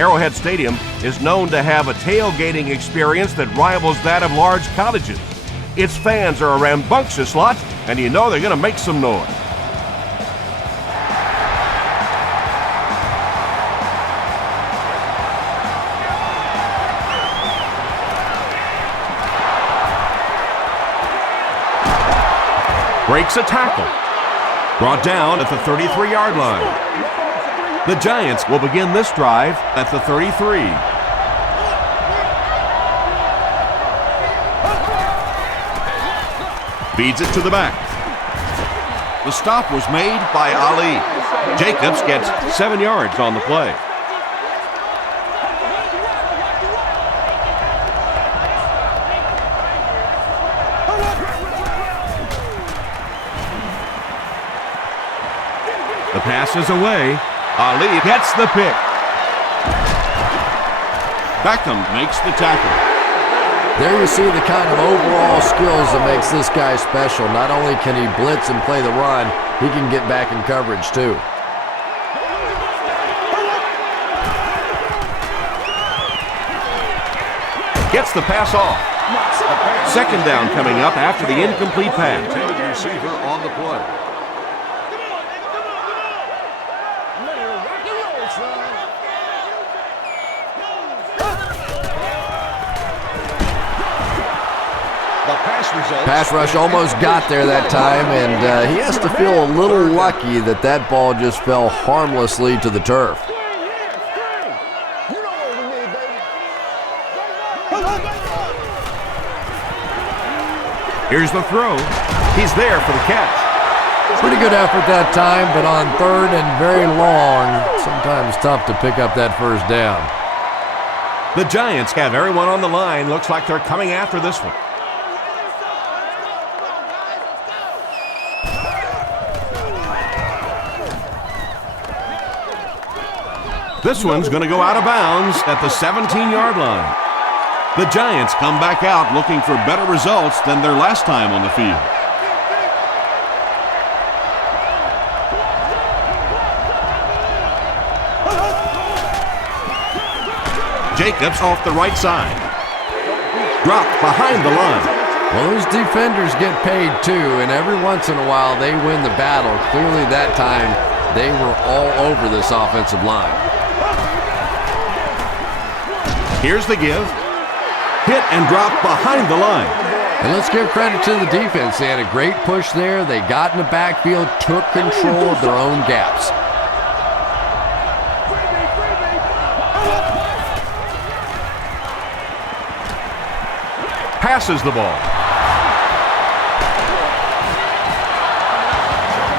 Arrowhead Stadium is known to have a tailgating experience that rivals that of large colleges. Its fans are a rambunctious lot, and you know they're going to make some noise. Breaks a tackle. Brought down at the 33-yard line. The Giants will begin this drive at the 33. Feeds it to the back. The stop was made by Ali. Jacobs gets 7 yards on the play. The pass is away. Ali gets the pick. Beckham makes the tackle. There you see the kind of overall skills that makes this guy special. Not only can he blitz and play the run, he can get back in coverage too. Gets the pass off. Second down coming up after the incomplete pass. Receiver on the play. Pass rush almost got there that time, and he has to feel a little lucky that that ball just fell harmlessly to the turf. Here's the throw. He's there for the catch. Pretty good effort that time, but on third and very long, sometimes tough to pick up that first down. The Giants have everyone on the line. Looks like they're coming after this one. This one's going to go out of bounds at the 17-yard line. The Giants come back out looking for better results than their last time on the field. Jacobs off the right side. Dropped behind the line. Well, those defenders get paid too, and every once in a while they win the battle. Clearly that time they were all over this offensive line. Here's the give. Hit and drop behind the line. And let's give credit to the defense. They had a great push there. They got in the backfield, took control of their own gaps. Passes the ball.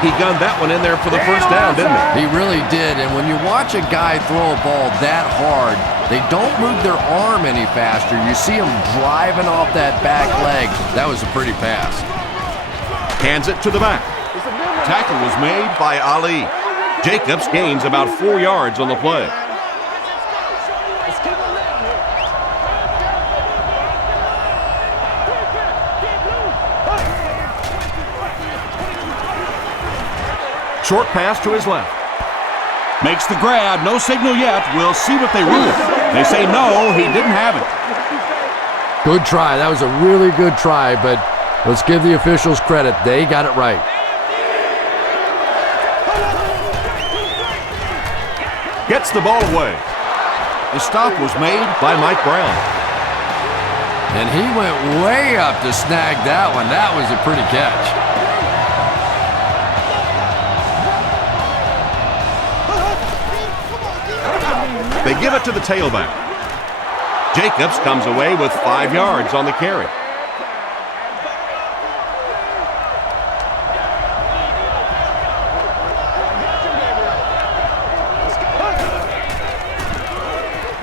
He gunned that one in there for the first down, didn't he? He really did, and when you watch a guy throw a ball that hard, they don't move their arm any faster. You see him driving off that back leg. That was a pretty pass. Hands it to the back. Tackle was made by Ali. Jacobs gains about 4 yards on the play. Short pass to his left. Makes the grab. No signal yet. We'll see what they rule. They say no, he didn't have it. Good try. That was a really good try, but let's give the officials credit. They got it right. Gets the ball away. The stop was made by Mike Brown. And he went way up to snag that one. That was a pretty catch. They give it to the tailback. Jacobs comes away with 5 yards on the carry.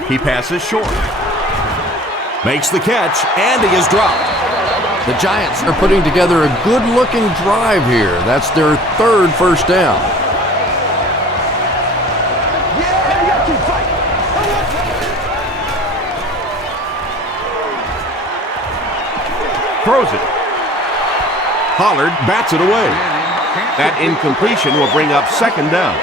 He passes short. Makes the catch, and he is dropped. The Giants are putting together a good-looking drive here. That's their third first down. Throws it. Pollard bats it away. That incompletion will bring up second down.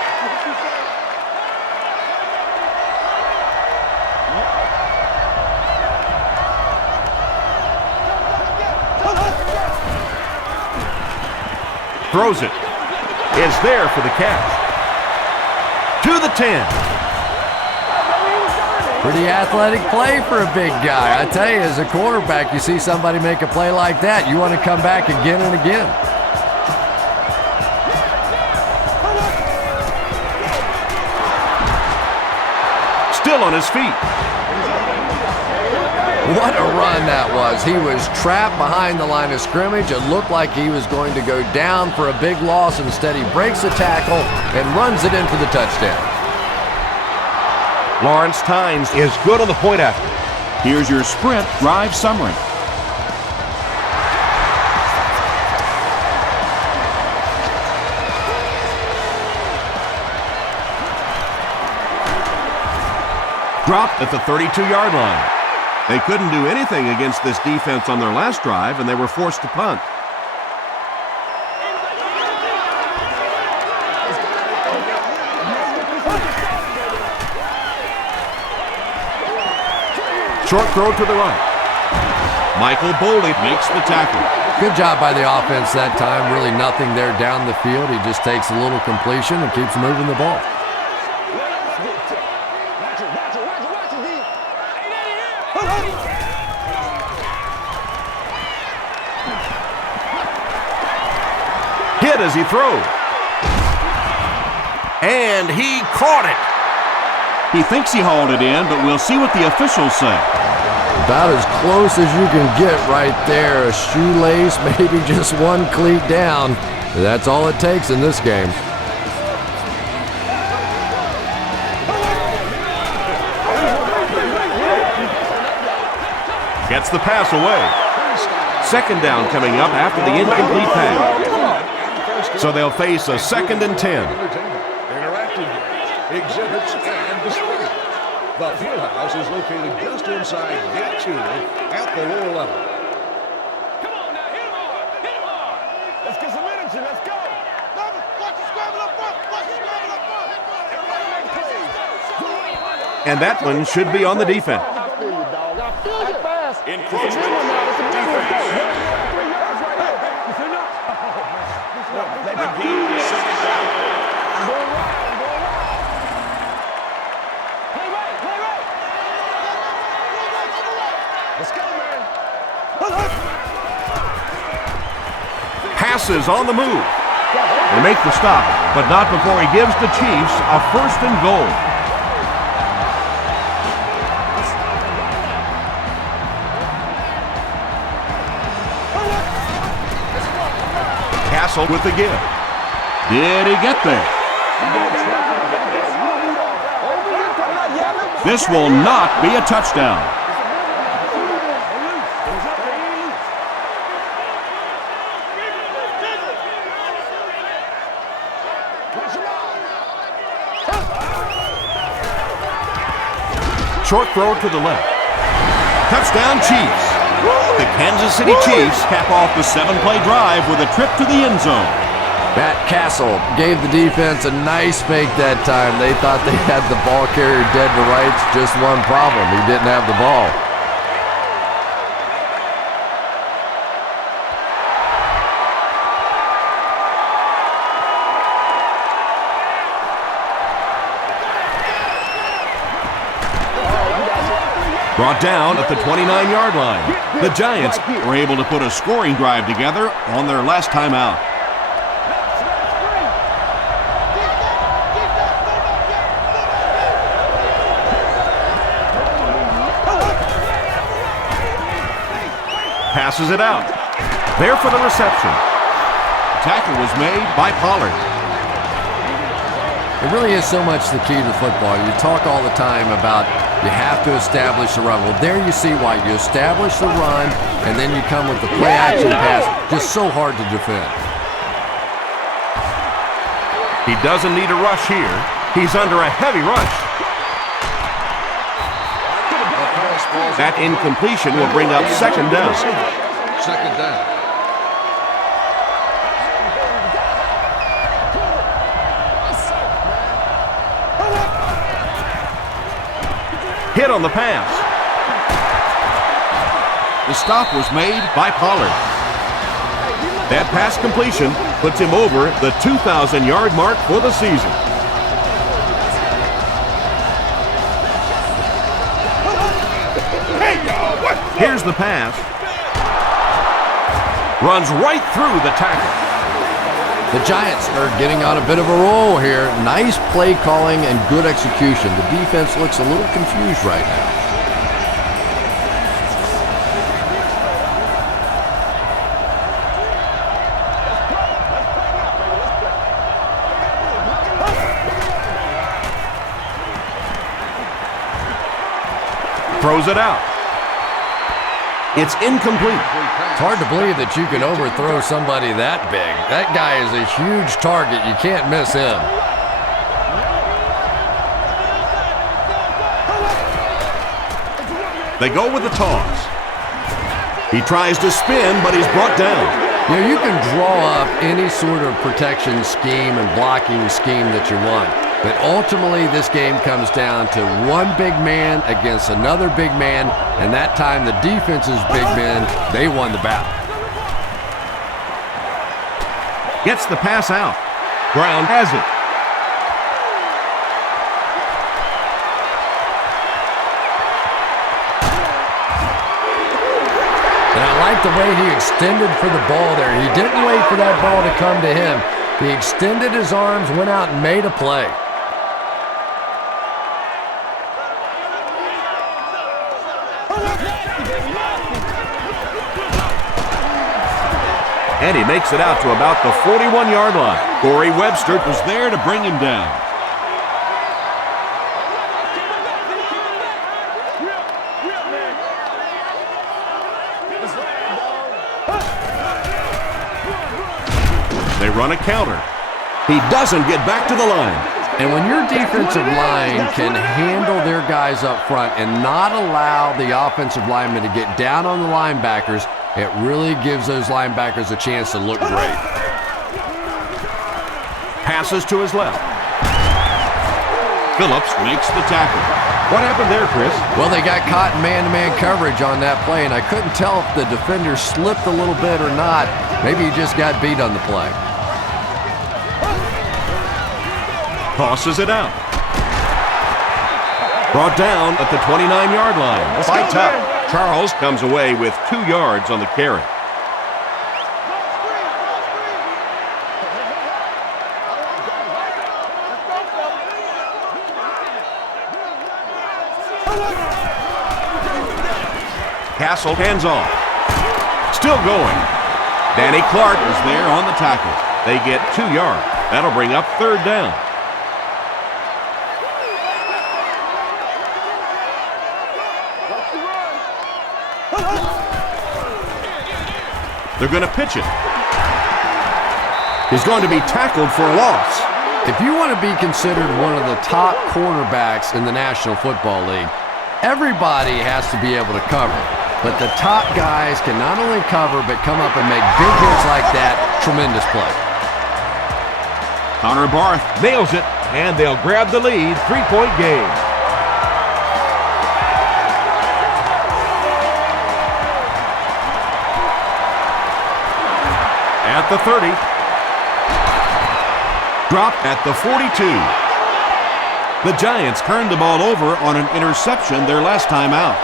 Throws it. It's there for the catch. To the 10. Pretty athletic play for a big guy. I tell you, as a quarterback, you see somebody make a play like that, you want to come back again and again. Still on his feet. What a run that was. He was trapped behind the line of scrimmage. It looked like he was going to go down for a big loss. Instead, he breaks the tackle and runs it into the touchdown. Lawrence Tynes is good on the point after. Here's your sprint drive summary. Dropped at the 32-yard line. They couldn't do anything against this defense on their last drive, and they were forced to punt. Short throw to the right. Michael Boley makes the tackle. Good job by the offense that time. Really nothing there down the field. He just takes a little completion and keeps moving the ball. Hit as he throws. And he caught it. He thinks he hauled it in, but we'll see what the officials say. About as close as you can get right there. A shoelace, maybe just one cleat down. That's all it takes in this game. Gets the pass away. Second down coming up after the incomplete pass. So they'll face a 2nd and 10. Interactive exhibits and display. The fieldhouse is located just inside Gate 2 at the lower level. Come on now, hit him hard. Let's get some energy. Let's go. Watch the scramble up front. Watch the scramble up front. Everybody make plays. And that one should be on the defense. I feel you, dog. I feel you. Encroachment. Passes on the move. They make the stop, but not before he gives the Chiefs a 1st and goal. Castle with the give. Did he get there? This will not be a touchdown. Short throw to the left. Touchdown Chiefs. The Kansas City Chiefs cap off the 7-play drive with a trip to the end zone. Matt Castle gave the defense a nice fake that time. They thought they had the ball carrier dead to rights. Just one problem. He didn't have the ball. Brought down at the 29-yard line. The Giants were able to put a scoring drive together on their last time out. Passes it out. There for the reception. The tackle was made by Pollard. It really is so much the key to football. You talk all the time about you have to establish the run. Well, there you see why. You establish the run, and then you come with the play-action pass. Just so hard to defend. He doesn't need a rush here. He's under a heavy rush. That incompletion will bring up 2nd down. 2nd down. Hit on the pass. The stop was made by Pollard. That pass completion puts him over the 2,000-yard mark for the season. Here's the pass. Runs right through the tackle. The Giants are getting on a bit of a roll here. Nice play calling and good execution. The defense looks a little confused right now. Throws it out. It's incomplete. It's hard to believe that you can overthrow somebody that big. That guy is a huge target. You can't miss him. They go with the toss. He tries to spin, but he's brought down. You know, you can draw up any sort of protection scheme and blocking scheme that you want. But ultimately, this game comes down to one big man against another big man, and that time the defense's big men, they won the battle. Gets the pass out. Brown has it. And I like the way he extended for the ball there. He didn't wait for that ball to come to him. He extended his arms, went out and made a play. And he makes it out to about the 41-yard line. Corey Webster was there to bring him down. They run a counter. He doesn't get back to the line. And when your defensive line can handle their guys up front and not allow the offensive linemen to get down on the linebackers, it really gives those linebackers a chance to look great. Passes to his left. Phillips makes the tackle. What happened there, Chris? Well, they got caught in man-to-man coverage on that play, and I couldn't tell if the defender slipped a little bit or not. Maybe he just got beat on the play. Tosses it out. Brought down at the 29-yard line. Fight tough. Charles comes away with 2 yards on the carry. Castle hands off. Still going. Danny Clark is there on the tackle. They get 2 yards. That'll bring up 3rd down. They're going to pitch it. He's going to be tackled for a loss. If you want to be considered one of the top cornerbacks in the National Football League, everybody has to be able to cover. But the top guys can not only cover, but come up and make big hits like that. Tremendous play. Connor Barth nails it, and they'll grab the lead. 3-point game. At the 30. Dropped at the 42. The Giants turned the ball over on an interception their last time out.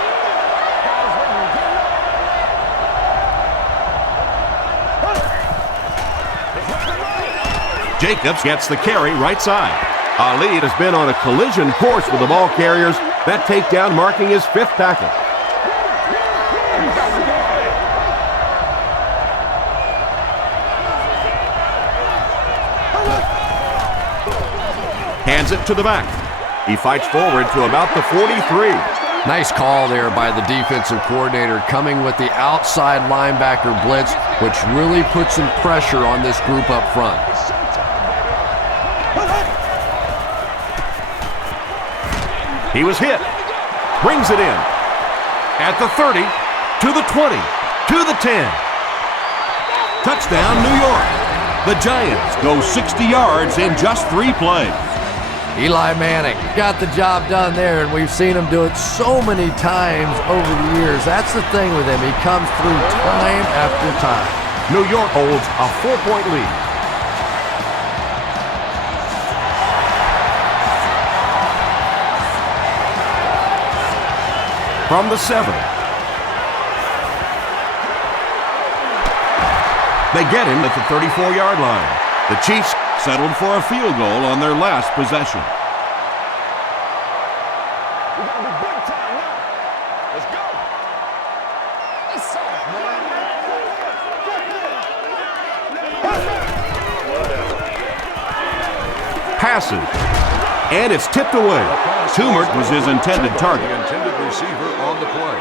Jacobs gets the carry right side. Ali has been on a collision course with the ball carriers. That takedown marking his 5th tackle. Hands it to the back. He fights forward to about the 43. Nice call there by the defensive coordinator, coming with the outside linebacker blitz, which really puts some pressure on this group up front. He was hit. Brings it in. At the 30, to the 20, to the 10. Touchdown, New York. The Giants go 60 yards in just 3 plays. Eli Manning got the job done there, and we've seen him do it so many times over the years. That's the thing with him. He comes through time after time. New York holds a 4-point lead. from the 7. They get him at the 34-yard line. The Chiefs settled for a field goal on their last possession. We're going to be big time now. Let's go. It's soft, man. Passes. And it's tipped away. Tumert was his intended target. The intended receiver on the play.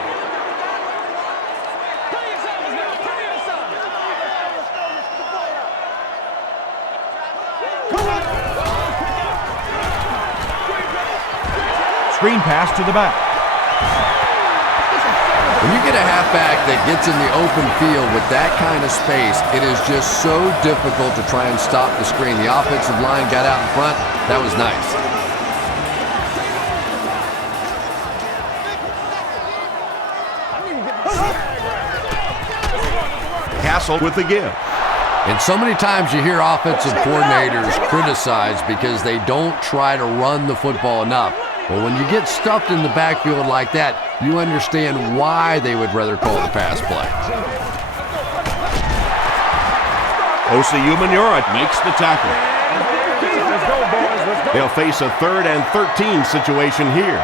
Screen pass to the back. When you get a halfback that gets in the open field with that kind of space, it is just so difficult to try and stop the screen. The offensive line got out in front. That was nice. Castle with the give. And so many times you hear offensive coordinators criticized because they don't try to run the football enough. But when you get stuffed in the backfield like that, you understand why they would rather call the pass play. Osi Umenyiora makes the tackle. Let's go, boys. Let's go. They'll face a 3rd and 13 situation here.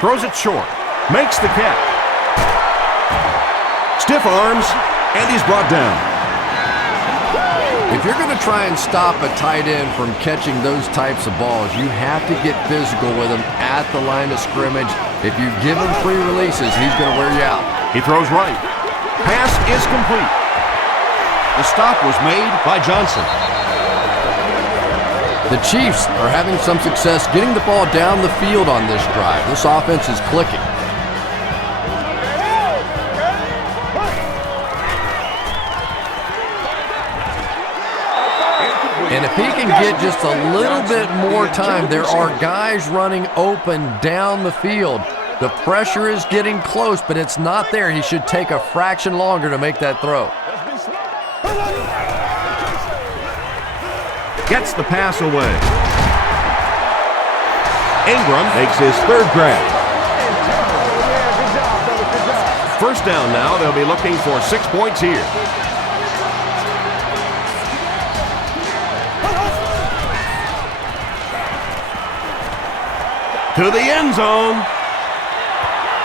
Throws it short. Makes the catch. Stiff arms, and he's brought down. If you're going to try and stop a tight end from catching those types of balls, you have to get physical with him at the line of scrimmage. If you give him free releases, he's going to wear you out. He throws right. Pass is complete. The stop was made by Johnson. The Chiefs are having some success getting the ball down the field on this drive. This offense is clicking. And if he can get just a little bit more time, there are guys running open down the field. The pressure is getting close, but it's not there. He should take a fraction longer to make that throw. Gets the pass away. Ingram makes his 3rd grab. First down now. They'll be looking for 6 points here. To the end zone.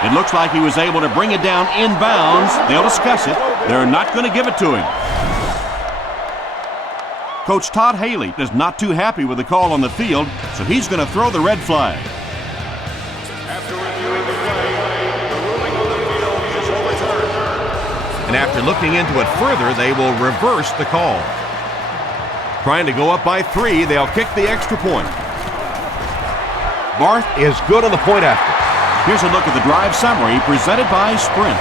It looks like he was able to bring it down inbounds. They'll discuss it. They're not going to give it to him. Coach Todd Haley is not too happy with the call on the field, so he's going to throw the red flag. After reviewing the play, the ruling on the field is overturned. And after looking into it further, they will reverse the call. Trying to go up by 3, they'll kick the extra point. Barth is good on the point after. Here's a look at the drive summary presented by Sprint.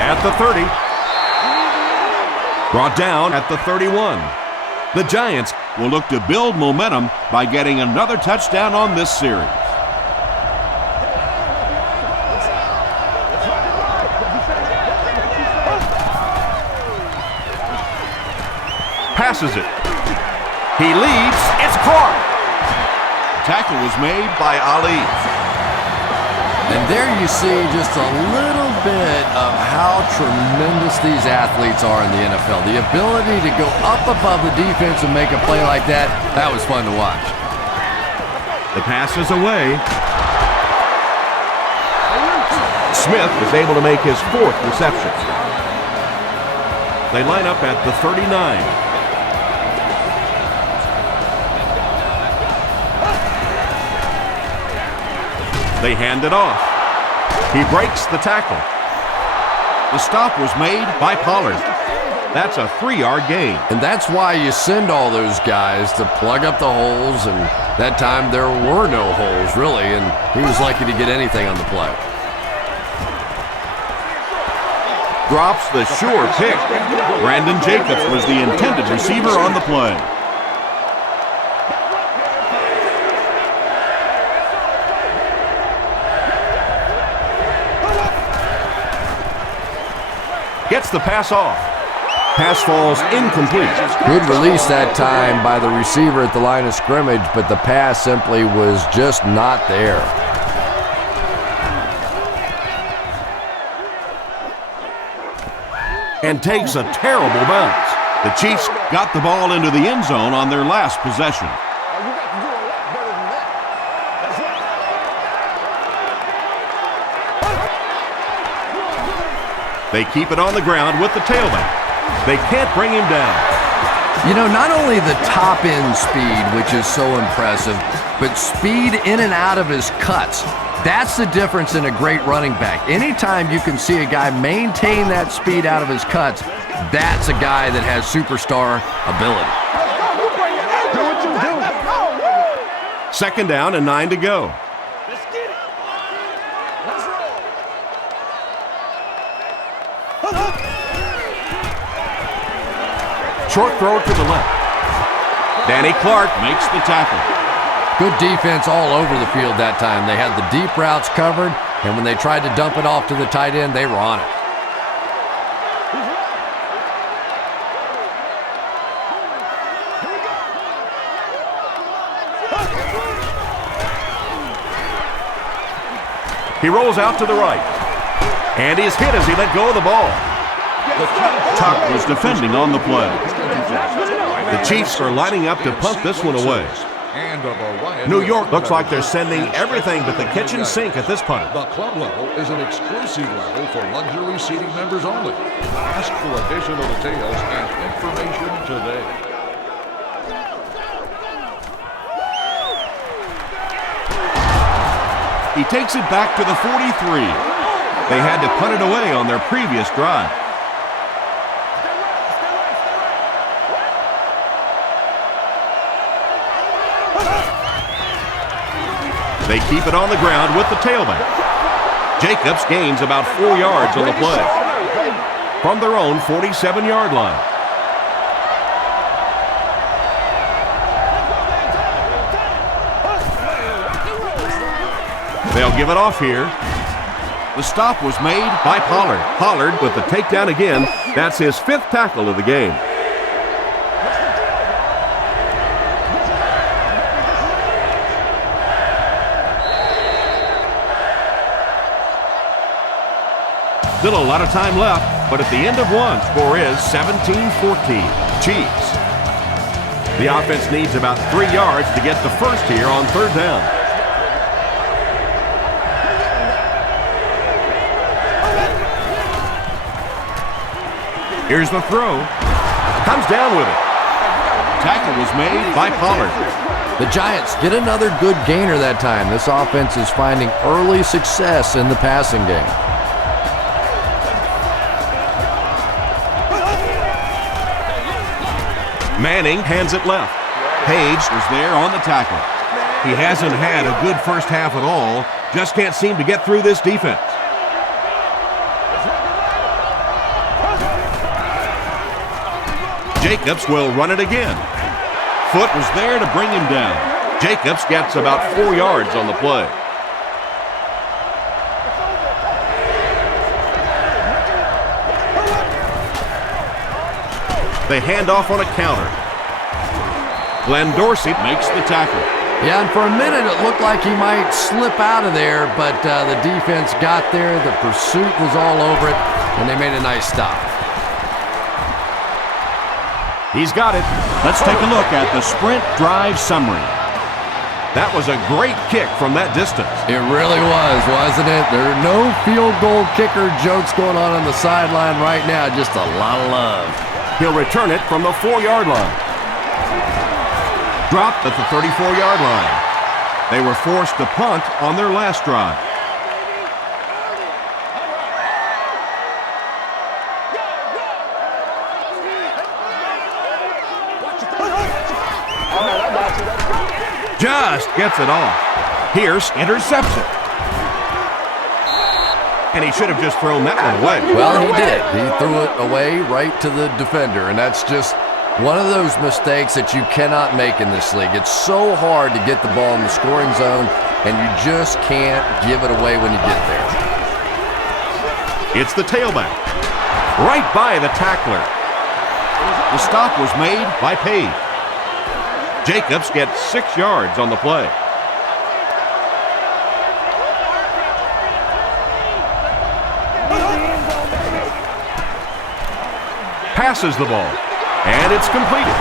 At the 30. Brought down at the 31. The Giants will look to build momentum by getting another touchdown on this series. Passes it. He leaps. It's caught. Tackle was made by Ali. And there you see just a little bit of how tremendous these athletes are in the NFL. The ability to go up above the defense and make a play like that, that was fun to watch. The pass is away. Smith is able to make his 4th reception. They line up at the 39. They hand it off. He breaks the tackle. The stop was made by Pollard. That's a 3-yard gain. And that's why you send all those guys to plug up the holes, and that time there were no holes, really, and he was lucky to get anything on the play. Drops the sure pick. Brandon Jacobs was the intended receiver on the play. Gets the pass off. Pass falls incomplete. Good release that time by the receiver at the line of scrimmage, but the pass simply was just not there. And takes a terrible bounce. The Chiefs got the ball into the end zone on their last possession. Oh, you got to do a lot better than that. That's right. They keep it on the ground with the tailback. They can't bring him down. You know, not only the top-end speed, which is so impressive, but speed in and out of his cuts. That's the difference in a great running back. Anytime you can see a guy maintain that speed out of his cuts, that's a guy that has superstar ability. Do what you do. Second down and 9 to go. Let's get it. Let's roll. Short throw to the left. Danny Clark makes the tackle. Good defense all over the field that time. They had the deep routes covered, and when they tried to dump it off to the tight end, they were on it. He rolls out to the right. And he's hit as he let go of the ball. Tuck was defending on the play. The Chiefs are lining up to punt this one away. New York looks like they're sending everything but the kitchen sink at this punt. The club level is an exclusive level for luxury seating members only. Ask for additional details and information today. He takes it back to the 43. They had to punt it away on their previous drive. They keep it on the ground with the tailback. Jacobs gains about 4 yards on the play from their own 47-yard line. They'll give it off here. The stop was made by Pollard. Pollard with the takedown again. That's his 5th tackle of the game. Still a lot of time left, but at the end of one, score is 17-14. Chiefs. The offense needs about 3 yards to get the first here on third down. Here's the throw. Comes down with it. Tackle was made by Pollard. The Giants get another good gainer that time. This offense is finding early success in the passing game. Manning hands it left. Page is there on the tackle. He hasn't had a good first half at all. Just can't seem to get through this defense. Jacobs will run it again. Foot was there to bring him down. Jacobs gets about 4 yards on the play. They hand off on a counter. Glenn Dorsey makes the tackle. Yeah, and for a minute it looked like he might slip out of there, but the defense got there, the pursuit was all over it, and they made a nice stop. He's got it. Let's take a look at the sprint drive summary. That was a great kick from that distance. It really was, wasn't it? There are no field goal kicker jokes going on the sideline right now, just a lot of love. He'll return it from the 4-yard line. Dropped at the 34-yard line. They were forced to punt on their last drive. Just gets it off. Pierce intercepts it. And he should have just thrown that one away. Well, he did. He threw it away right to the defender, and that's just one of those mistakes that you cannot make in this league. It's so hard to get the ball in the scoring zone, and you just can't give it away when you get there. It's the tailback. Right by the tackler. The stop was made by Page. Jacobs gets 6 yards on the play. Passes the ball, and it's completed.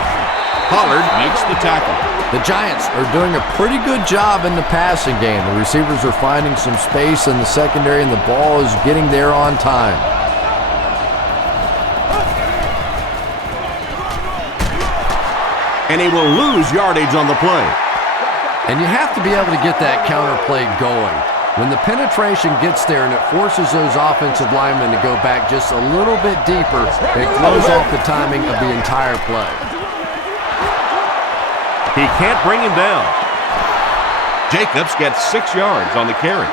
Pollard makes the tackle. The Giants are doing a pretty good job in the passing game. The receivers are finding some space in the secondary, and the ball is getting there on time. And he will lose yardage on the play. And you have to be able to get that counter play going. When the penetration gets there and it forces those offensive linemen to go back just a little bit deeper, it throws off the timing of the entire play. He can't bring him down. Jacobs gets 6 yards on the carry.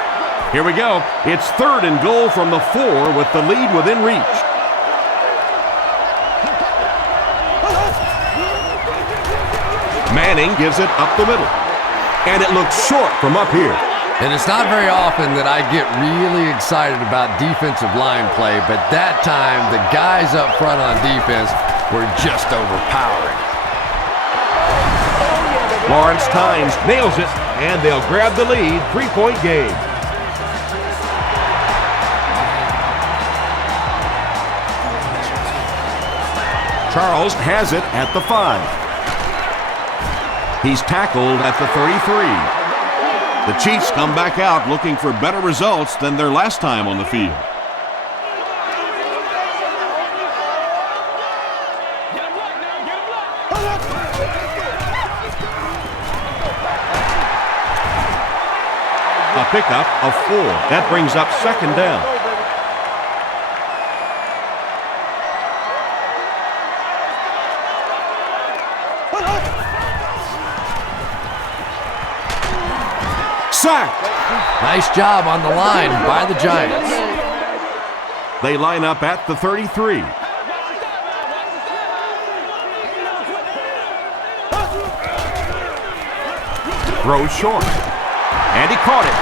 Here we go. It's 3rd and goal from the 4 with the lead within reach. Manning gives it up the middle. And it looks short from up here. And it's not very often that I get really excited about defensive line play, but that time the guys up front on defense were just overpowering. Lawrence Tynes nails it, and they'll grab the lead. 3-point game. Charles has it at the 5. He's tackled at the 33. The Chiefs come back out looking for better results than their last time on the field. A pickup of 4. That brings up 2nd down. Sacked. Nice job on the line by the Giants. They line up at the 33. Throws short. And he caught it.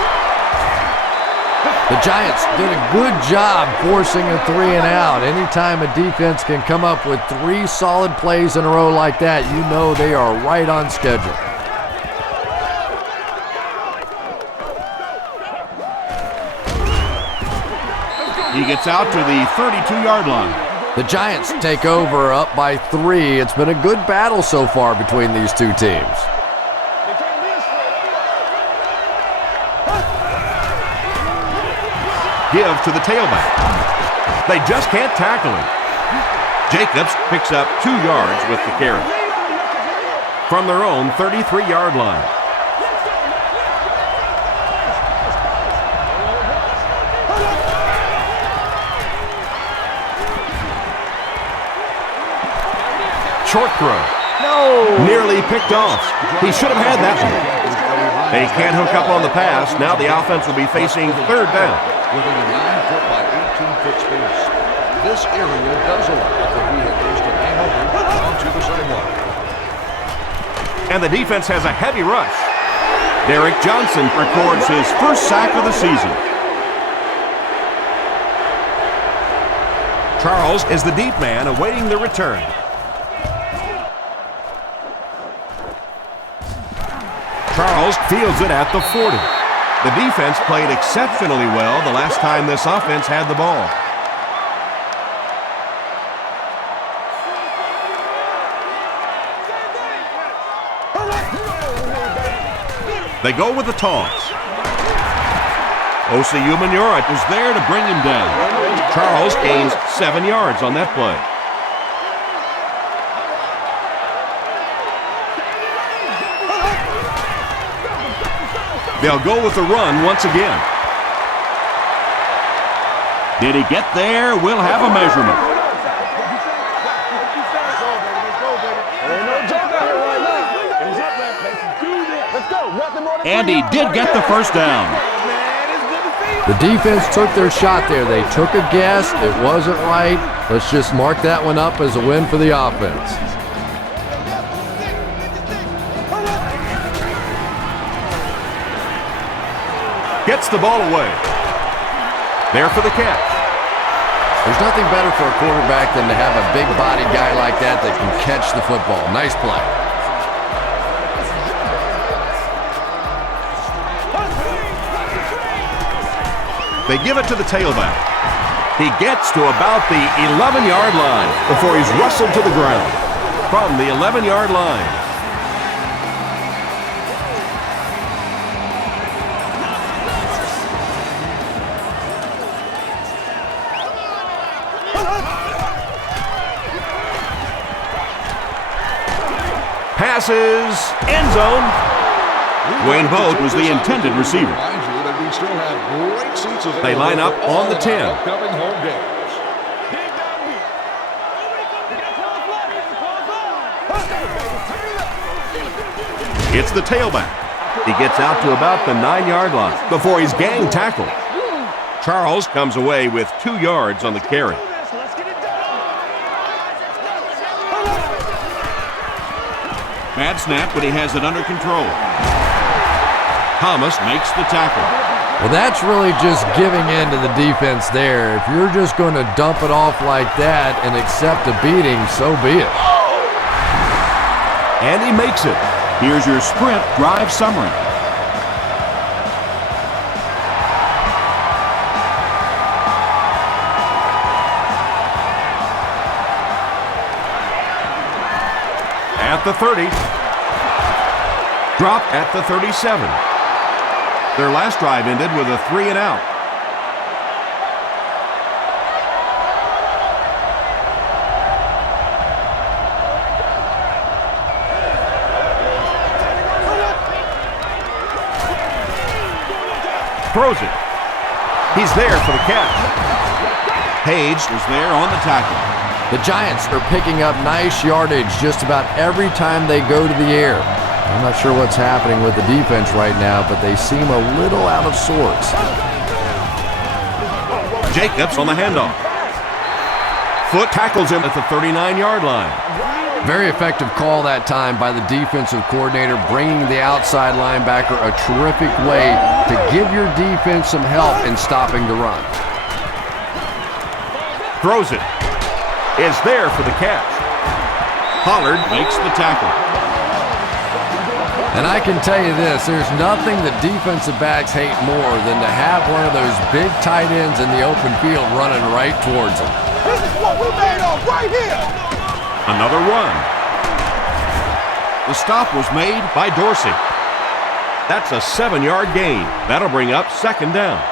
The Giants did a good job forcing a 3 and out. Anytime a defense can come up with 3 solid plays in a row like that, you know they are right on schedule. He gets out to the 32-yard line. The Giants take over up by 3. It's been a good battle so far between these two teams. Give to the tailback. They just can't tackle him. Jacobs picks up 2 yards with the carry. From their own 33-yard line. Short throw. No. Nearly picked off. He should have had that one. They can't hook up on the pass. Now the offense will be facing 3rd down. Within a 9-foot by 18-foot space. This area does allow for vehicles to hang over onto the sidewalk. And the defense has a heavy rush. Derek Johnson records his first sack of the season. Charles is the deep man awaiting the return. Charles fields it at the 40. The defense played exceptionally well the last time this offense had the ball. They go with the toss. Osi Umenyiora is there to bring him down. Charles gains 7 yards on that play. They'll go with the run once again. Did he get there? We'll have a measurement. And he did get the first down. The defense took their shot there. They took a guess. It wasn't right. Let's just mark that one up as a win for the offense. Gets the ball away. There for the catch. There's nothing better for a quarterback than to have a big-bodied guy like that can catch the football. Nice play. They give it to the tailback. He gets to about the 11-yard line before he's wrestled to the ground. From the 11-yard line. Passes, end zone. Wayne Boat was the intended receiver. They line up on the 10. It's the tailback. He gets out to about the 9-yard line before he's gang tackled. Charles comes away with 2 yards on the carry. Bad snap, but he has it under control. Thomas makes the tackle. Well, that's really just giving in to the defense there. If you're just going to dump it off like that and accept a beating, so be it. And he makes it. Here's your sprint drive summary. At the 30. Dropped at the 37. Their last drive ended with a 3-and-out. Throws it. He's there for the catch. Page is there on the tackle. The Giants are picking up nice yardage just about every time they go to the air. I'm not sure what's happening with the defense right now, but they seem a little out of sorts. Jacobs on the handoff. Foot tackles him at the 39-yard line. Very effective call that time by the defensive coordinator, bringing the outside linebacker a terrific way to give your defense some help in stopping the run. Throws it. Is there for the catch. Pollard makes the tackle. And I can tell you this, there's nothing that defensive backs hate more than to have one of those big tight ends in the open field running right towards them. This is what we made of right here. Another run. The stop was made by Dorsey. That's a 7-yard gain. That'll bring up second down.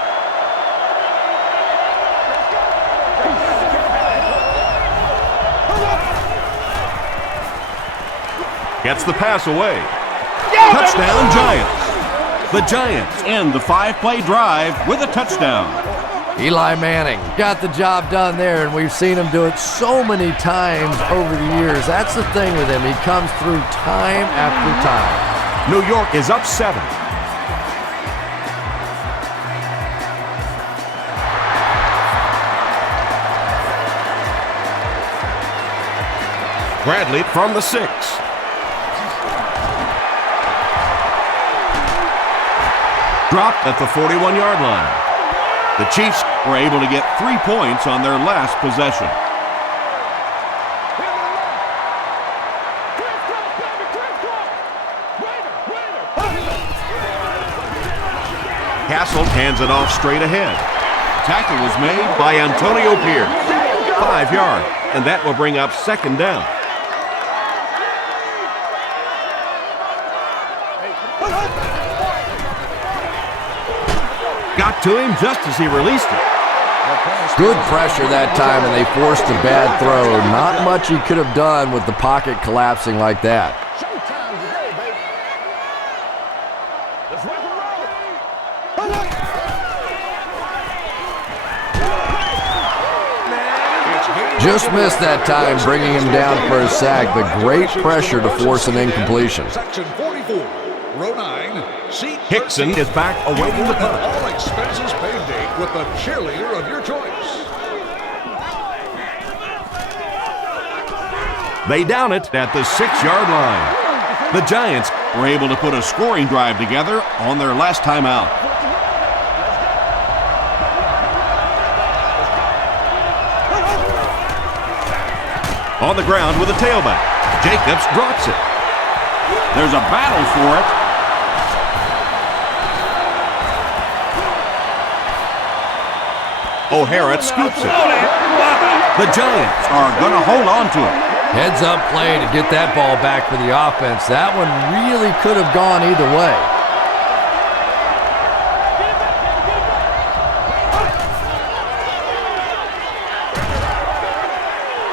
Gets the pass away. Touchdown, Giants. The Giants end the 5-play drive with a touchdown. Eli Manning got the job done there, and we've seen him do it so many times over the years. That's the thing with him. He comes through time after time. New York is up 7. Bradley from the 6. Dropped at the 41-yard line. The Chiefs were able to get 3 points on their last possession. Castle hands it off straight ahead. Tackle was made by Antonio Pierce. 5 yards, and that will bring up second down. Got to him just as he released it. Good pressure that time, and they forced a bad throw. Not much he could have done with the pocket collapsing like that. Just missed that time, bringing him down for a sack, but great pressure to force an incompletion. Section 44, row 9, seat Hickson is back awaiting the punt. all expenses paid date with the cheerleader of your choice. They down it at the 6-yard line. The Giants were able to put a scoring drive together on their last time out. On the ground with a tailback. Jacobs drops it. There's a battle for it. O'Hara scoops it. The Giants are going to hold on to it. Heads up play to get that ball back for the offense. That one really could have gone either way.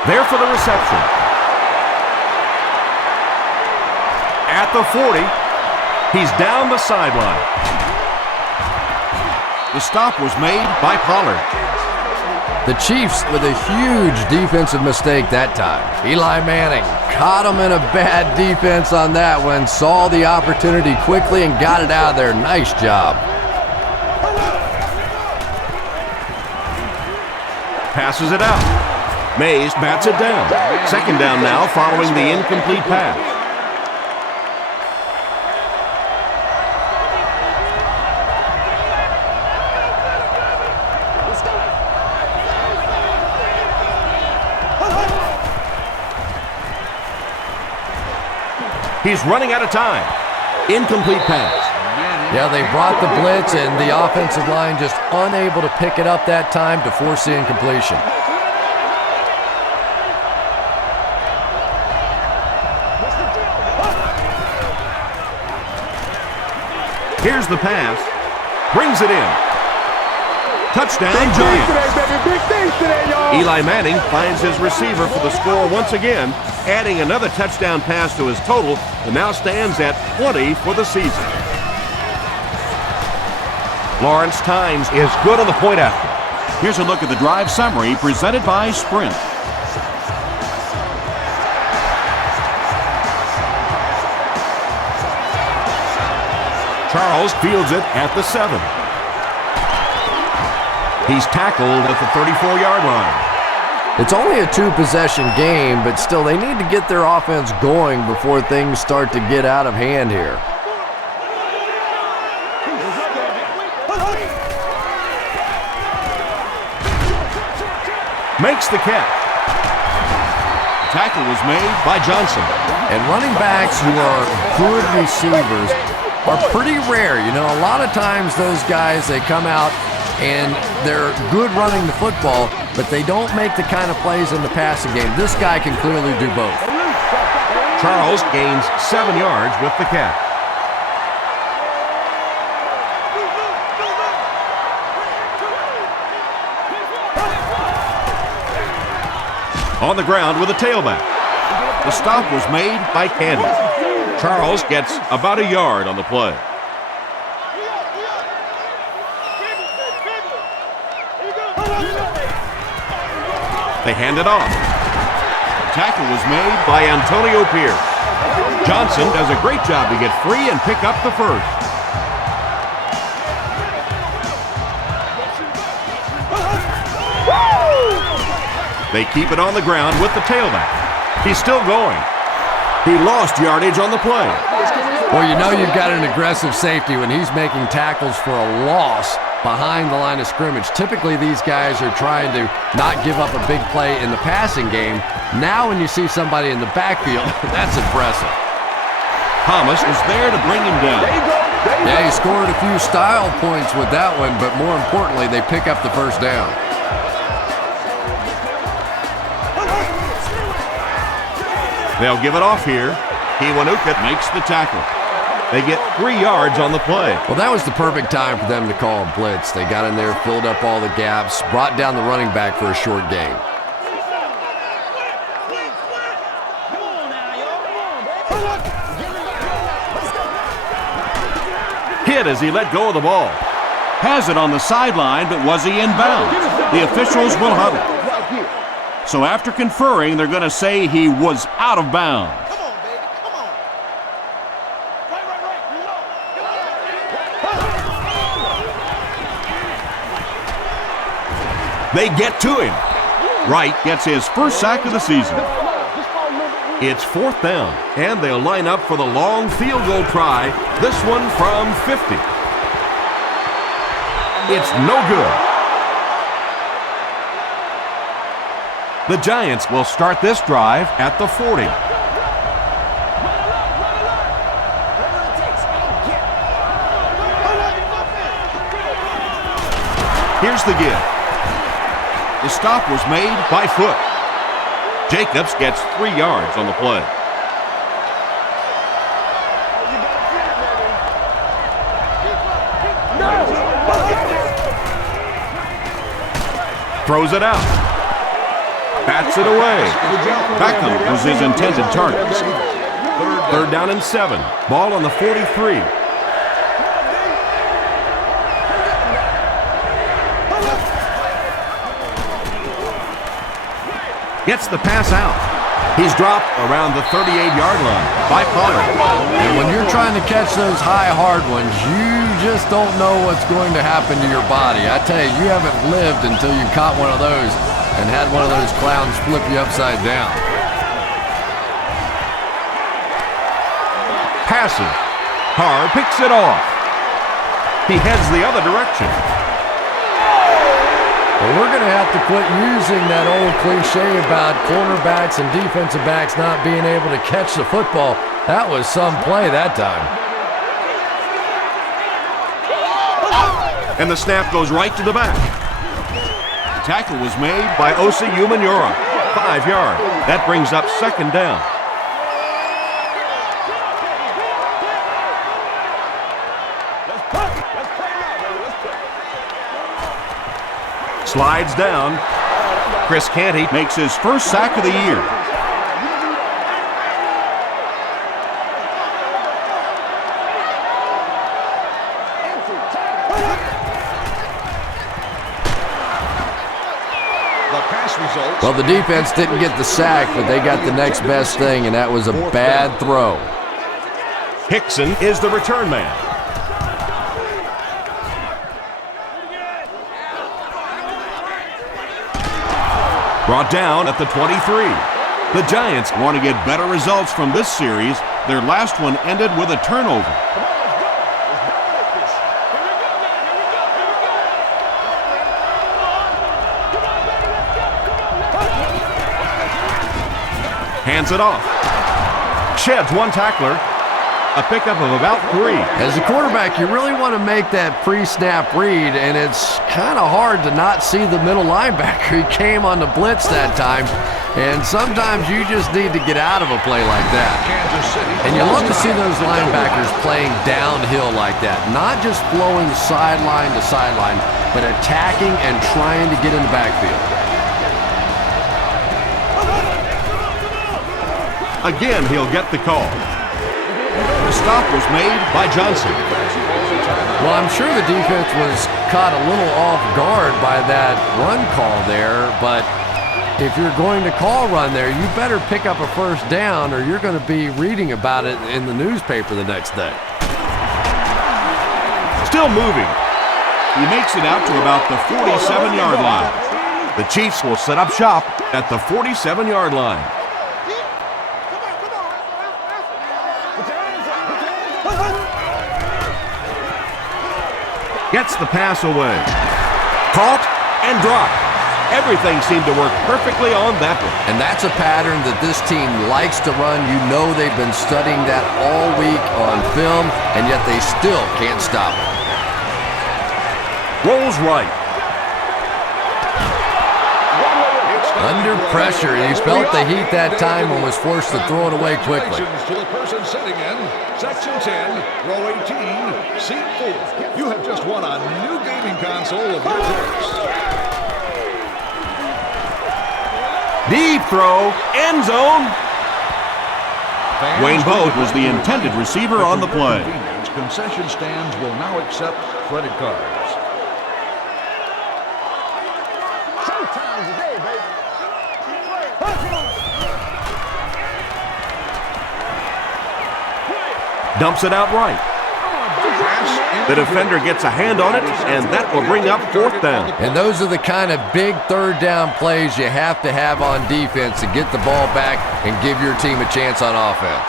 There for the reception. At the 40, he's down the sideline. The stop was made by Pollard. The Chiefs with a huge defensive mistake that time. Eli Manning caught him in a bad defense on that one, saw the opportunity quickly and got it out of there. Nice job. Passes it out. Mays bats it down. Second down now following the incomplete pass. He's running out of time. Incomplete pass. Yeah, they brought the blitz and the offensive line just unable to pick it up that time to force the incompletion. Here's the pass. Brings it in. Touchdown, Giants. Eli Manning finds his receiver for the score once again, adding another touchdown pass to his total, and now stands at 20 for the season. Lawrence Tynes is good on the point after. Here's a look at the drive summary presented by Sprint. Charles fields it at the 7. He's tackled at the 34-yard line. It's only a 2-possession game, but still they need to get their offense going before things start to get out of hand here. Makes the catch. Tackle was made by Johnson. And running backs who are good receivers are pretty rare. You know, a lot of times those guys, they come out and they're good running the football, but they don't make the kind of plays in the passing game. This guy can clearly do both. Charles gains 7 yards with the catch. On the ground with a tailback. The stop was made by Candy. Charles gets about a yard on the play. They hand it off. Tackle was made by Antonio Pierce. Johnson does a great job to get free and pick up the first. They keep it on the ground with the tailback. He's still going. He lost yardage on the play. Well, you know you've got an aggressive safety when he's making tackles for a loss behind the line of scrimmage. Typically, these guys are trying to not give up a big play in the passing game. Now when you see somebody in the backfield, that's impressive. Thomas is there to bring him down. Yeah, he scored a few style points with that one, but more importantly, they pick up the first down. They'll give it off here. Kiwanuka makes the tackle. They get 3 yards on the play. Well, that was the perfect time for them to call a blitz. They got in there, filled up all the gaps, brought down the running back for a short gain. Hit as he let go of the ball. Has it on the sideline, but was he in bounds? The officials will huddle. So after conferring, they're going to say he was out of bounds. Come on, baby. Come on. Right. Reload. They get to him. Wright gets his first sack of the season. It's 4th down, and they'll line up for the long field goal try, this one from 50. It's no good. The Giants will start this drive at the 40. Here's the give. The stop was made by foot. Jacobs gets 3 yards on the play. Throws it out. Bats it away. Beckham was his intended target. 3rd down and 7. Ball on the 43. Gets the pass out. He's dropped around the 38-yard line by Pollard. And when you're trying to catch those high, hard ones, you just don't know what's going to happen to your body. I tell you, you haven't lived until you caught one of those and had one of those clowns flip you upside down. Passing. Carr picks it off. He heads the other direction. Well, we're going to have to quit using that old cliche about cornerbacks and defensive backs not being able to catch the football. That was some play that time. And the snap goes right to the back. The tackle was made by Osi Umenyiora. 5 yards. That brings up 2nd down. Slides down. Chris Canty makes his first sack of the year. Well, the defense didn't get the sack, but they got the next best thing, and that was a bad throw. Hickson is the return man. Brought down at the 23. The Giants want to get better results from this series. Their last one ended with a turnover. Hands it off. Sheds one tackler. A pickup of about 3. As a quarterback, you really want to make that pre-snap read, and it's kind of hard to not see the middle linebacker. He came on the blitz that time, and sometimes you just need to get out of a play like that. And you love to see those linebackers playing downhill like that, not just flowing sideline to sideline, but attacking and trying to get in the backfield. Again, he'll get the call. The stop was made by Johnson. Well, I'm sure the defense was caught a little off guard by that run call there, but if you're going to call run there, you better pick up a 1st down or you're going to be reading about it in the newspaper the next day. Still moving. He makes it out to about the 47-yard line. The Chiefs will set up shop at the 47-yard line. Gets the pass away. Caught and dropped. Everything seemed to work perfectly on that one. And that's a pattern that this team likes to run. You know they've been studying that all week on film, and yet they still can't stop it. Rolls right. Under pressure, he felt the heat that time and was forced to throw it away quickly. To the person sitting in Section 10, Row 18, Seat 4. You have just won a new gaming console of your choice. Deep throw, end zone. Wayne Boat was the intended receiver on the play. Concession stands will now accept credit cards. Showtime today, baby. Dumps it out right. The defender gets a hand on it, and that will bring up 4th down. And those are the kind of big 3rd down plays you have to have on defense to get the ball back and give your team a chance on offense.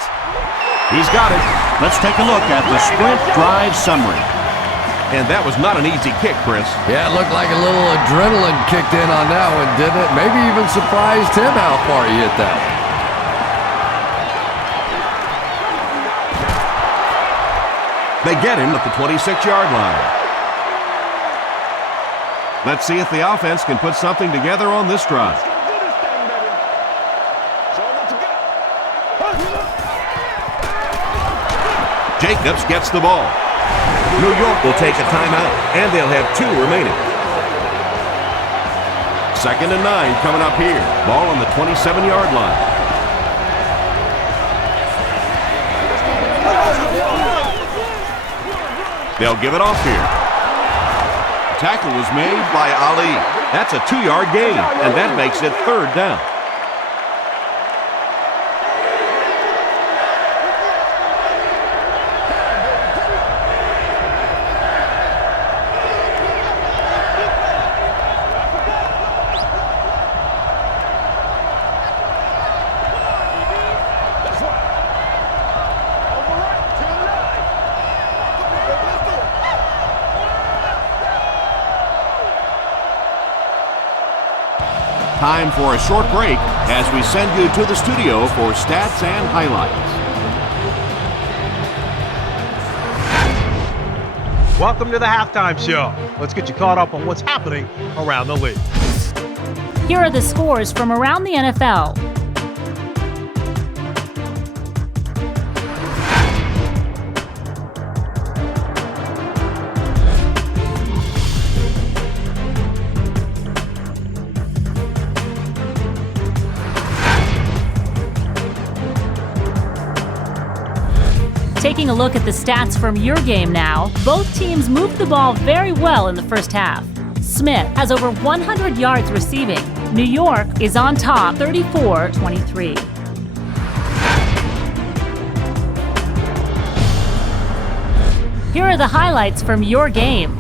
He's got it. Let's take a look at the sprint drive summary. And that was not an easy kick, Chris. Yeah, it looked like a little adrenaline kicked in on that one, didn't it? Maybe even surprised him how far he hit that one. They get him at the 26-yard line. Let's see if the offense can put something together on this drive. Jacobs gets the ball. New York will take a timeout, and they'll have 2 remaining. 2nd and 9 coming up here. Ball on the 27-yard line. They'll give it off here. Tackle was made by Ali. That's a 2-yard gain, and that makes it 3rd down. Time for a short break as we send you to the studio for stats and highlights. Welcome to the halftime show. Let's get you caught up on what's happening around the league. Here are the scores from around the NFL. Taking a look at the stats from your game now, both teams moved the ball very well in the first half. Smith has over 100 yards receiving. New York is on top 34-23. Here are the highlights from your game.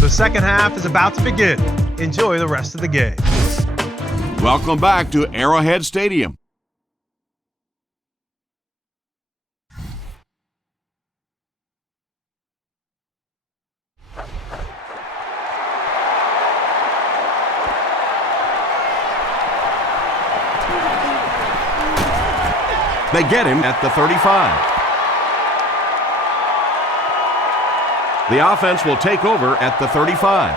The second half is about to begin. Enjoy the rest of the game. Welcome back to Arrowhead Stadium. They get him at the 35. The offense will take over at the 35.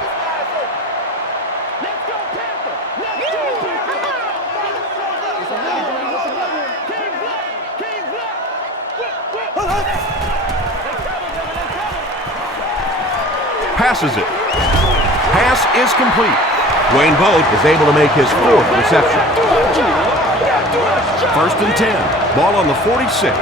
Passes it. Pass is complete. Wayne Boat is able to make his 4th reception. 1st and 10. Ball on the 46.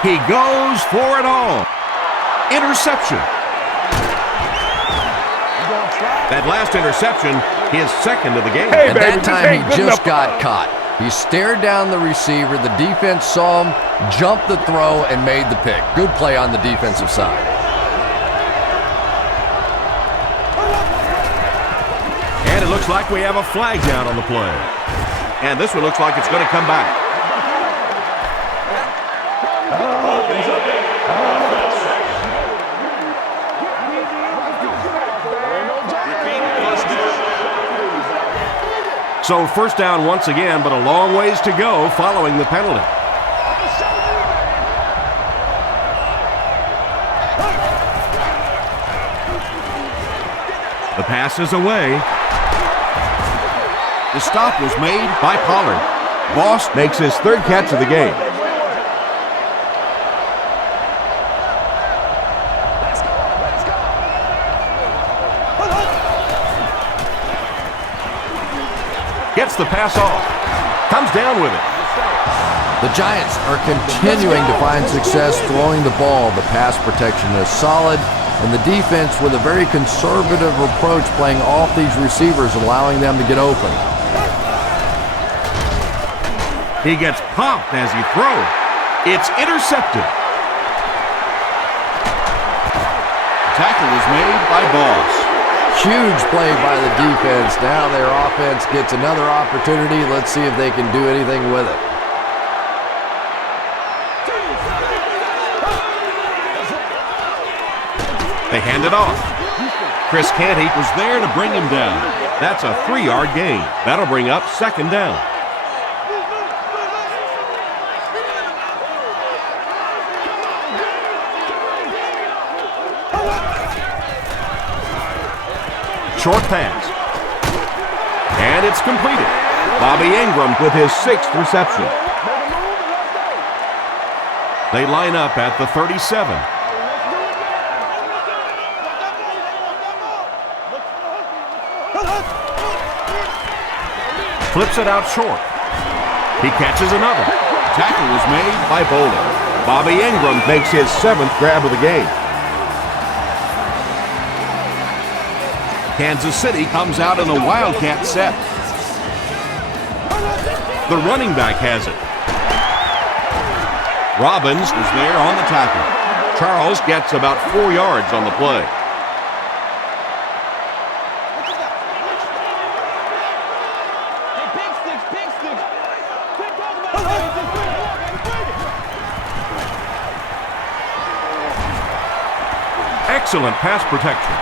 He goes for it all. Interception. That last interception, his 2nd of the game. And that time he just got caught. He stared down the receiver. The defense saw him, jumped the throw, and made the pick. Good play on the defensive side. And it looks like we have a flag down on the play. And this one looks like it's going to come back. So 1st down once again, but a long ways to go following the penalty. The pass is away. The stop was made by Pollard. Boss makes his third catch of the game. Gets the pass off. Comes down with it. The Giants are continuing to find success throwing the ball. The pass protection is solid, and the defense with a very conservative approach playing off these receivers, allowing them to get open. He gets popped as he throws. It's intercepted. Tackle is made by Boss. Huge play by the defense. Now their offense gets another opportunity. Let's see if they can do anything with it. They hand it off. Chris Canty was there to bring him down. That's a 3-yard gain. That'll bring up second down. Short pass. And it's completed. Bobby Ingram with his 6th reception. They line up at the 37. Flips it out short. He catches another. Tackle was made by Bowler. Bobby Ingram makes his 7th grab of the game. Kansas City comes out in a Wildcat set. The running back has it. Robbins is there on the tackle. Charles gets about 4 yards on the play. Excellent pass protection.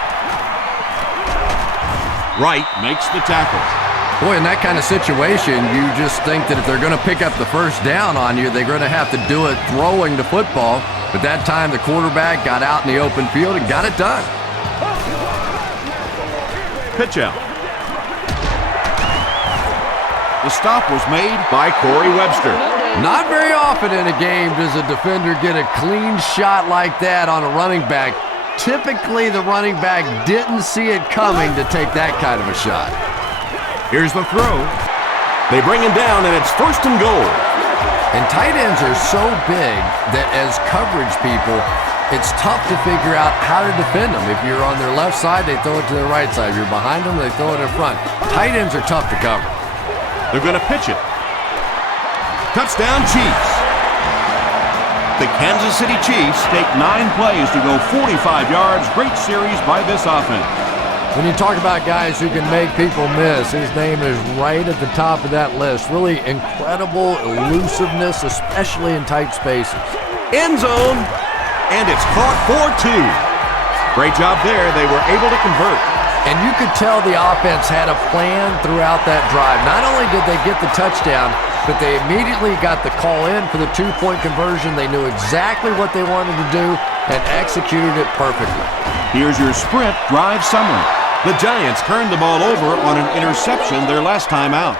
Wright makes the tackle. Boy, in that kind of situation, you just think that if they're going to pick up the first down on you, they're going to have to do it throwing the football. But that time, the quarterback got out in the open field and got it done. Pitch out. The stop was made by Corey Webster. Not very often in a game does a defender get a clean shot like that on a running back. Typically, the running back didn't see it coming to take that kind of a shot. Here's the throw. They bring him down, and it's 1st and goal. And tight ends are so big that as coverage people, it's tough to figure out how to defend them. If you're on their left side, they throw it to their right side. If you're behind them, they throw it in front. Tight ends are tough to cover. They're going to pitch it. Touchdown, Chiefs. The Kansas City Chiefs take 9 plays to go 45 yards. Great series by this offense. When you talk about guys who can make people miss, his name is right at the top of that list. Really incredible elusiveness, especially in tight spaces. End zone, and it's caught for 2. Great job there. They were able to convert. And you could tell the offense had a plan throughout that drive. Not only did they get the touchdown, but they immediately got the call in for the 2-point conversion. They knew exactly what they wanted to do and executed it perfectly. Here's your sprint drive summary. The Giants turned the ball over on an interception their last time out.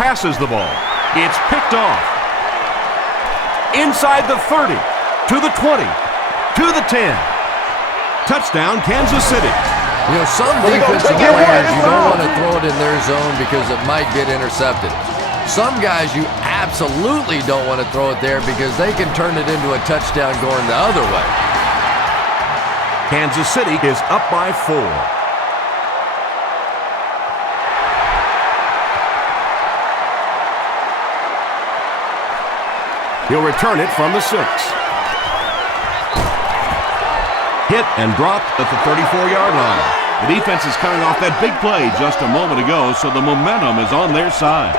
Passes the ball. It's picked off. Inside the 30, to the 20, to the 10. Touchdown, Kansas City. You know, some defensive players, you don't want to throw it in their zone because it might get intercepted. Some guys, you absolutely don't want to throw it there because they can turn it into a touchdown going the other way. Kansas City is up by 4. He'll return it from the 6. Hit and dropped at the 34-yard line. The defense is coming off that big play just a moment ago, so the momentum is on their side.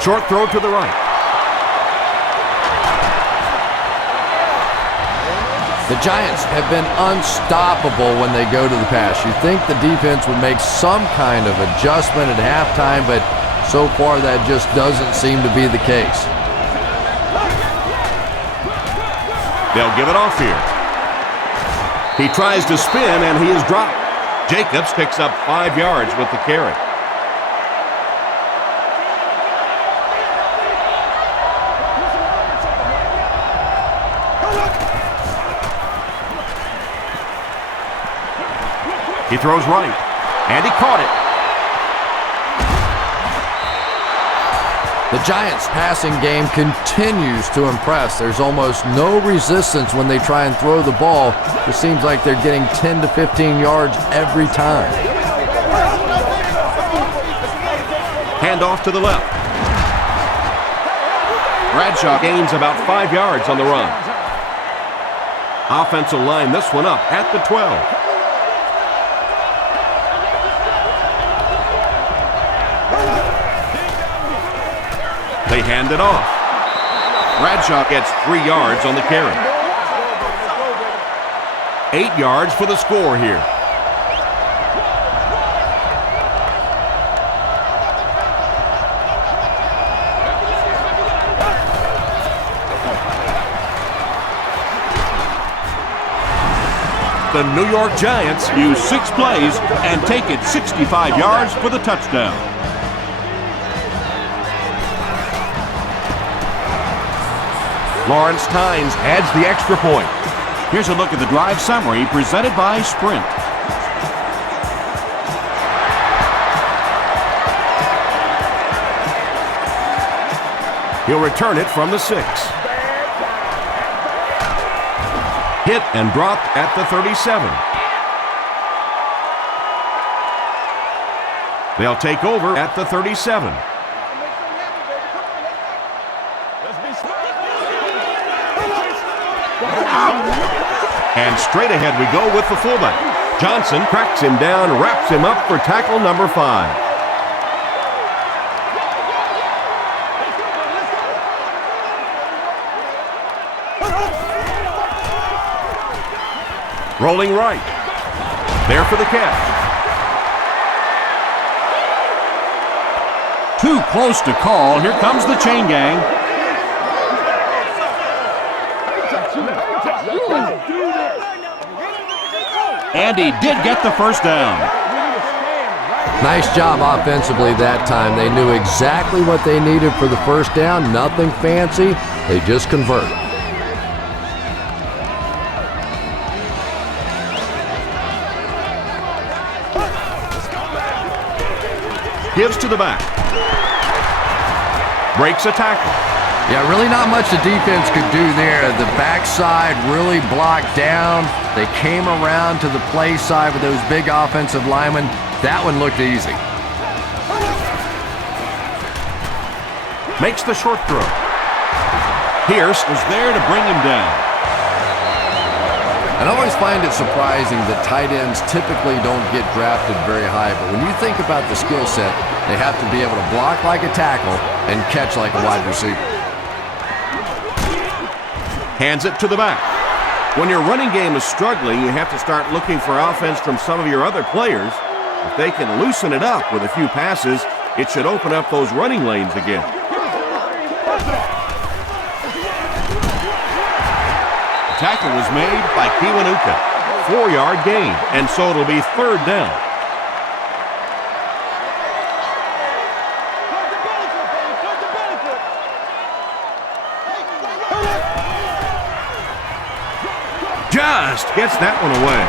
Short throw to the right. The Giants have been unstoppable when they go to the pass. You think the defense would make some kind of adjustment at halftime, but so far that just doesn't seem to be the case. They'll give it off here. He tries to spin, and he is dropped. Jacobs picks up 5 yards with the carry. He throws right, and he caught it. The Giants' passing game continues to impress. There's almost no resistance when they try and throw the ball. It seems like they're getting 10 to 15 yards every time. Hand off to the left. Bradshaw gains about 5 yards on the run. Offensive line this one up at the 12. They hand it off. Bradshaw gets 3 yards on the carry. 8 yards for the score here. The New York Giants use 6 plays and take it 65 yards for the touchdown. Lawrence Tynes adds the extra point. Here's a look at the drive summary presented by Sprint. He'll return it from the 6. Hit and dropped at the 37. They'll take over at the 37. And straight ahead we go with the fullback. Johnson cracks him down, wraps him up for tackle number 5. Rolling right. There for the catch. Too close to call. Here comes the chain gang. And he did get the first down. Nice job offensively that time. They knew exactly what they needed for the first down. Nothing fancy. They just convert. Gives to the back. Breaks a tackle. Yeah, really not much the defense could do there. The backside really blocked down. They came around to the play side with those big offensive linemen. That one looked easy. Makes the short throw. Pierce was there to bring him down. And I always find it surprising that tight ends typically don't get drafted very high. But when you think about the skill set, they have to be able to block like a tackle and catch like a wide receiver. Hands it to the back. When your running game is struggling, you have to start looking for offense from some of your other players. If they can loosen it up with a few passes, it should open up those running lanes again. The tackle was made by Kiwanuka. 4-yard gain, and so it'll be 3rd down. Just gets that one away.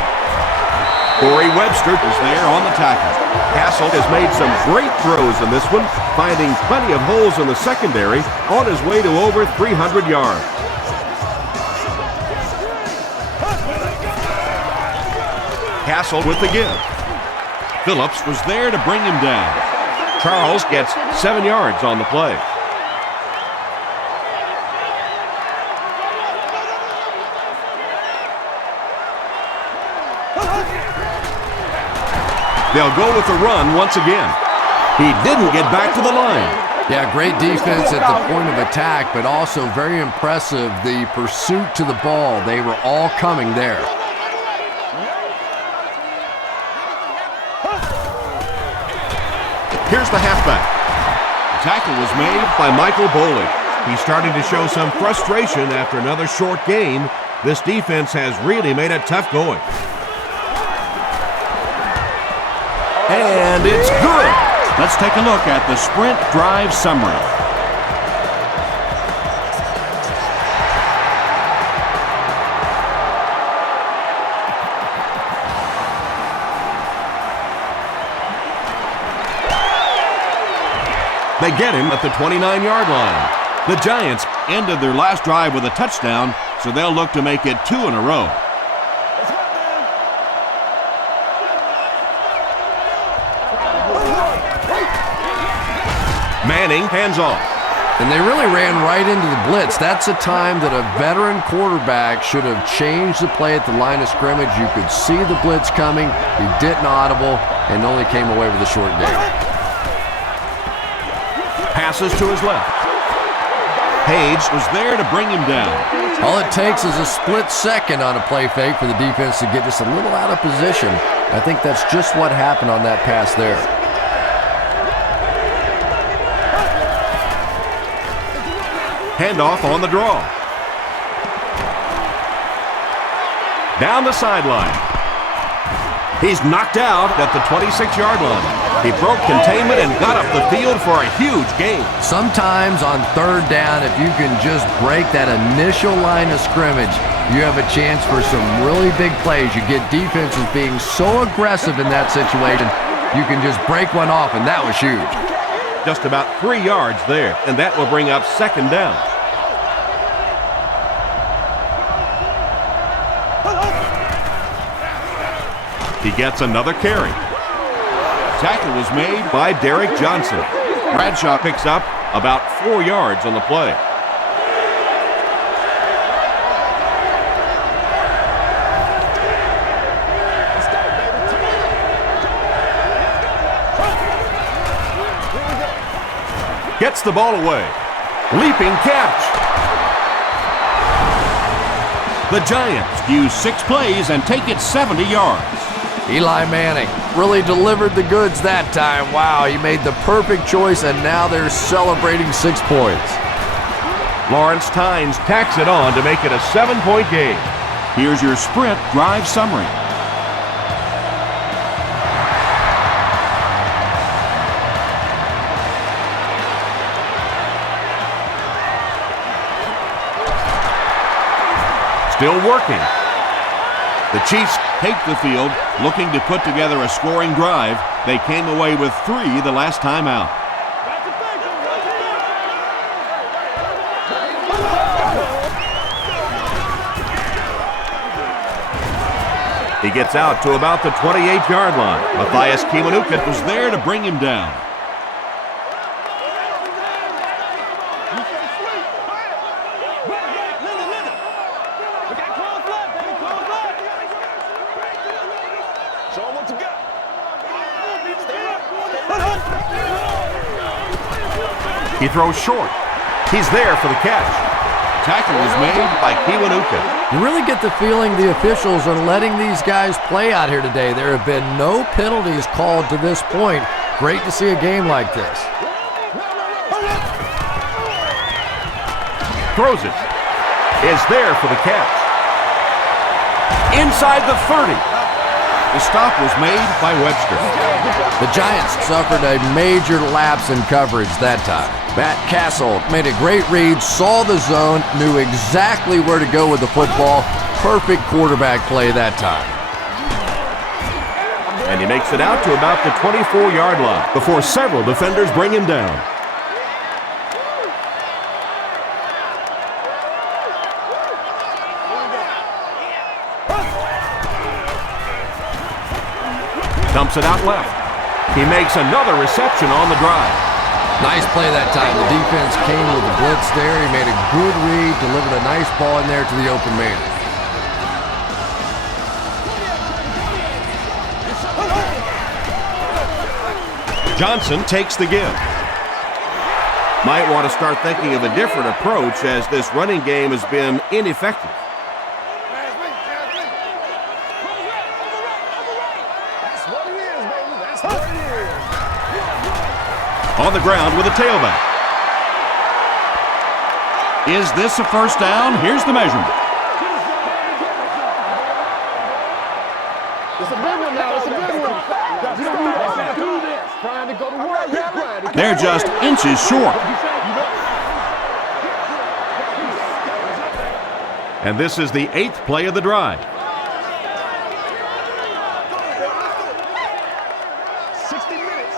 Corey Webster is there on the tackle. Castle has made some great throws in this one, finding plenty of holes in the secondary on his way to over 300 yards. Castle with the give. Phillips was there to bring him down. Charles gets 7 yards on the play. They'll go with the run once again. He didn't get back to the line. Yeah, great defense at the point of attack, but also very impressive the pursuit to the ball. They were all coming there. Here's the halfback. The tackle was made by Michael Boley. He's starting to show some frustration after another short gain. This defense has really made it tough going. And it's good. Let's take a look at the sprint drive summary. They get him at the 29-yard line. The Giants ended their last drive with a touchdown, so they'll look to make it 2 in a row. Manning hands off. And they really ran right into the blitz. That's a time that a veteran quarterback should have changed the play at the line of scrimmage. You could see the blitz coming. He didn't audible and only came away with a short gain. Passes to his left. Page was there to bring him down. All it takes is a split second on a play fake for the defense to get just a little out of position. I think that's just what happened on that pass there. Handoff on the draw. Down the sideline. He's knocked out at the 26-yard line. He broke containment and got up the field for a huge gain. Sometimes on third down, if you can just break that initial line of scrimmage, you have a chance for some really big plays. You get defenses being so aggressive in that situation, you can just break one off, and that was huge. Just about 3 yards there, and that will bring up second down. He gets another carry. Tackle was made by Derek Johnson. Bradshaw picks up about 4 yards on the play. Gets the ball away. Leaping catch. The Giants use 6 plays and take it 70 yards. Eli Manning really delivered the goods that time. Wow, he made the perfect choice, and now they're celebrating 6 points. Lawrence Tynes tacks it on to make it a 7-point game. Here's your sprint drive summary. Still working. The Chiefs take the field, looking to put together a scoring drive. They came away with 3 the last time out. He gets out to about the 28-yard line. Matthias Kiwanuka was there to bring him down. He throws short. He's there for the catch. Tackle is made by Kiwanuka. You really get the feeling the officials are letting these guys play out here today. There have been no penalties called to this point. Great to see a game like this. Throws it. Is there for the catch. Inside the 30. The stop was made by Webster. The Giants suffered a major lapse in coverage that time. Matt Castle made a great read, saw the zone, knew exactly where to go with the football. Perfect quarterback play that time. And he makes it out to about the 24-yard line before several defenders bring him down. Dumps it out left. He makes another reception on the drive. Nice play that time. The defense came with the blitz there. He made a good read, delivered a nice ball in there to the open man. Johnson takes the give. Might want to start thinking of a different approach as this running game has been ineffective. That's what it is, baby. That's what it is. On the ground with a tailback. Is this a first down? Here's the measurement. It's a big one now. It's a big one. You don't have to do this. Trying to go to work. They're just inches short. And this is the 8th play of the drive. 60 minutes.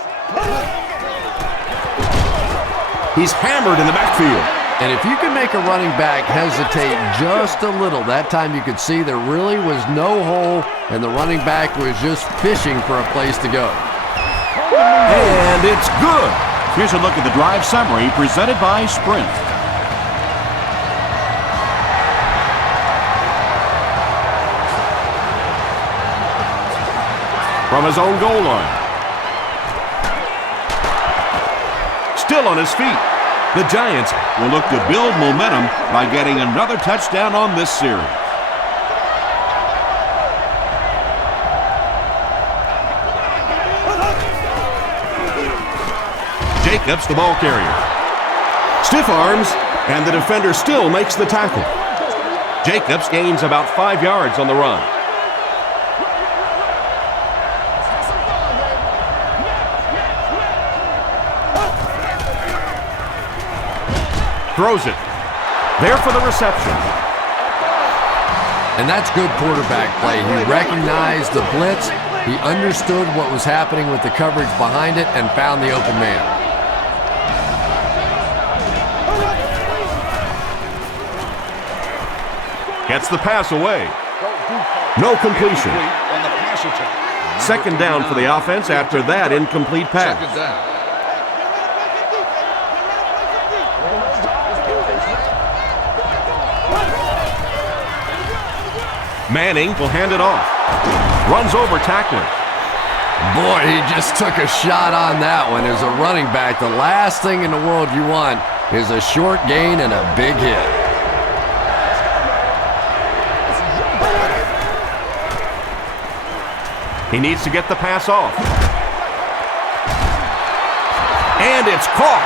He's hammered in the backfield. And if you can make a running back hesitate just a little, that time you could see there really was no hole and the running back was just fishing for a place to go. And it's good. Here's a look at the drive summary presented by Sprint. From his own goal line. Still on his feet. The Giants will look to build momentum by getting another touchdown on this series. Jacobs, the ball carrier. Stiff arms, and the defender still makes the tackle. Jacobs gains about 5 yards on the run. Throws it. There for the reception. And that's good quarterback play. He recognized the blitz, he understood what was happening with the coverage behind it, and found the open man. Gets the pass away. No completion. On the pass attempt. Second down for the offense after that incomplete pass. Second down. Manning will hand it off. Runs over tackler. Boy, he just took a shot on that one. As a running back, the last thing in the world you want is a short gain and a big hit. He needs to get the pass off. And it's caught.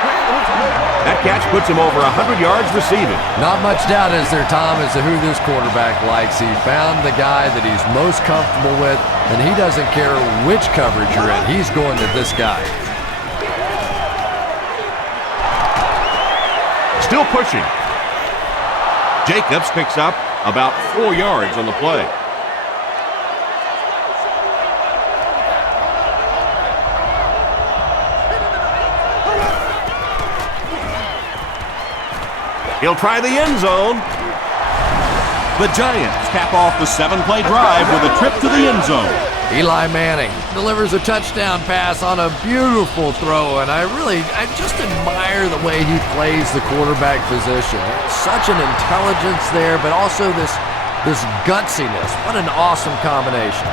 That catch puts him over 100 yards receiving. Not much doubt, is there, Tom, as to who this quarterback likes. He found the guy that he's most comfortable with, and he doesn't care which coverage you're in. He's going to this guy. Still pushing. Jacobs picks up about 4 yards on the play. He'll try the end zone. The Giants cap off the 7-play drive with a trip to the end zone. Eli Manning delivers a touchdown pass on a beautiful throw, and I just admire the way he plays the quarterback position. Such an intelligence there, but also this gutsiness. What an awesome combination.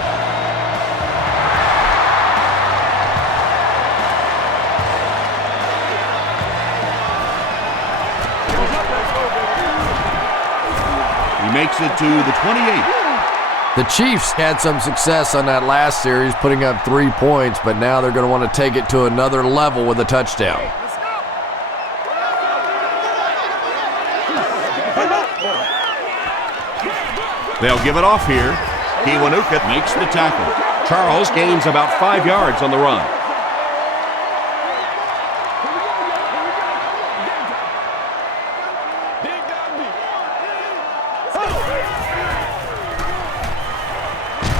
Makes it to the 28. The Chiefs had some success on that last series, putting up 3 points, but now they're going to want to take it to another level with a touchdown. They'll give it off here. Kiwanuka makes the tackle. Charles gains about 5 yards on the run.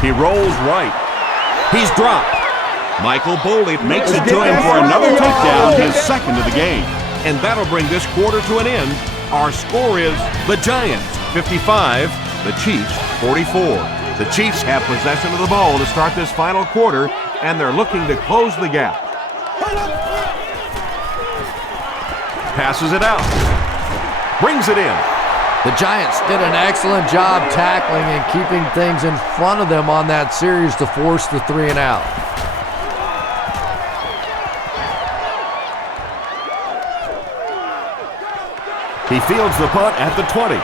He rolls right. He's dropped. Michael Boley makes it to him for another takedown, his second of the game. And that'll bring this quarter to an end. Our score is the Giants 55, the Chiefs 44. The Chiefs have possession of the ball to start this final quarter, and they're looking to close the gap. Passes it out. Brings it in. The Giants did an excellent job tackling and keeping things in front of them on that series to force the 3 and out. He fields the punt at the 20.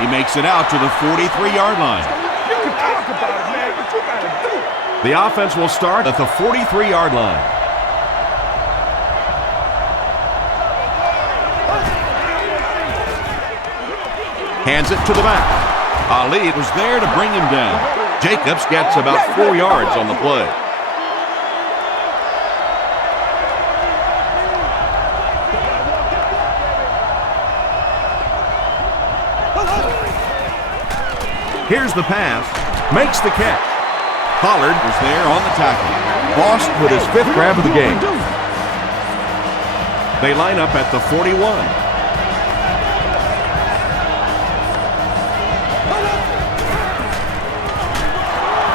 He makes it out to the 43-yard line. You can talk about it, man, but you gotta do it. The offense will start at the 43-yard line. Hands it to the back. Ali was there to bring him down. Jacobs gets about 4 yards on the play. Here's the pass. Makes the catch. Pollard was there on the tackle. Boss with his 5th grab of the game. They line up at the 41.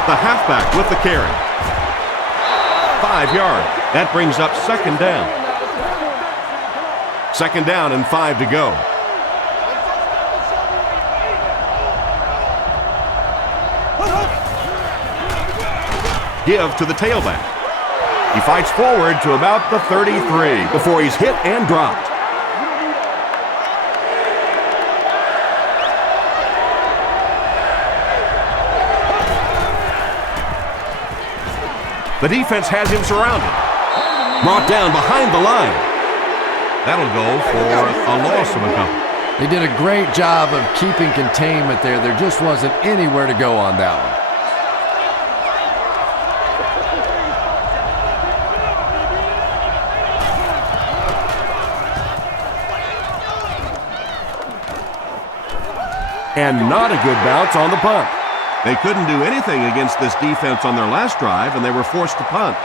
The halfback with the carry. 5 yards. That brings up 2nd down. 2nd down and 5 to go. Give to the tailback. He fights forward to about the 33 before he's hit and dropped. The defense has him surrounded. Brought down behind the line. That'll go for a loss of a couple. They did a great job of keeping containment there. There just wasn't anywhere to go on that one. And not a good bounce on the punt. They couldn't do anything against this defense on their last drive, and they were forced to punt.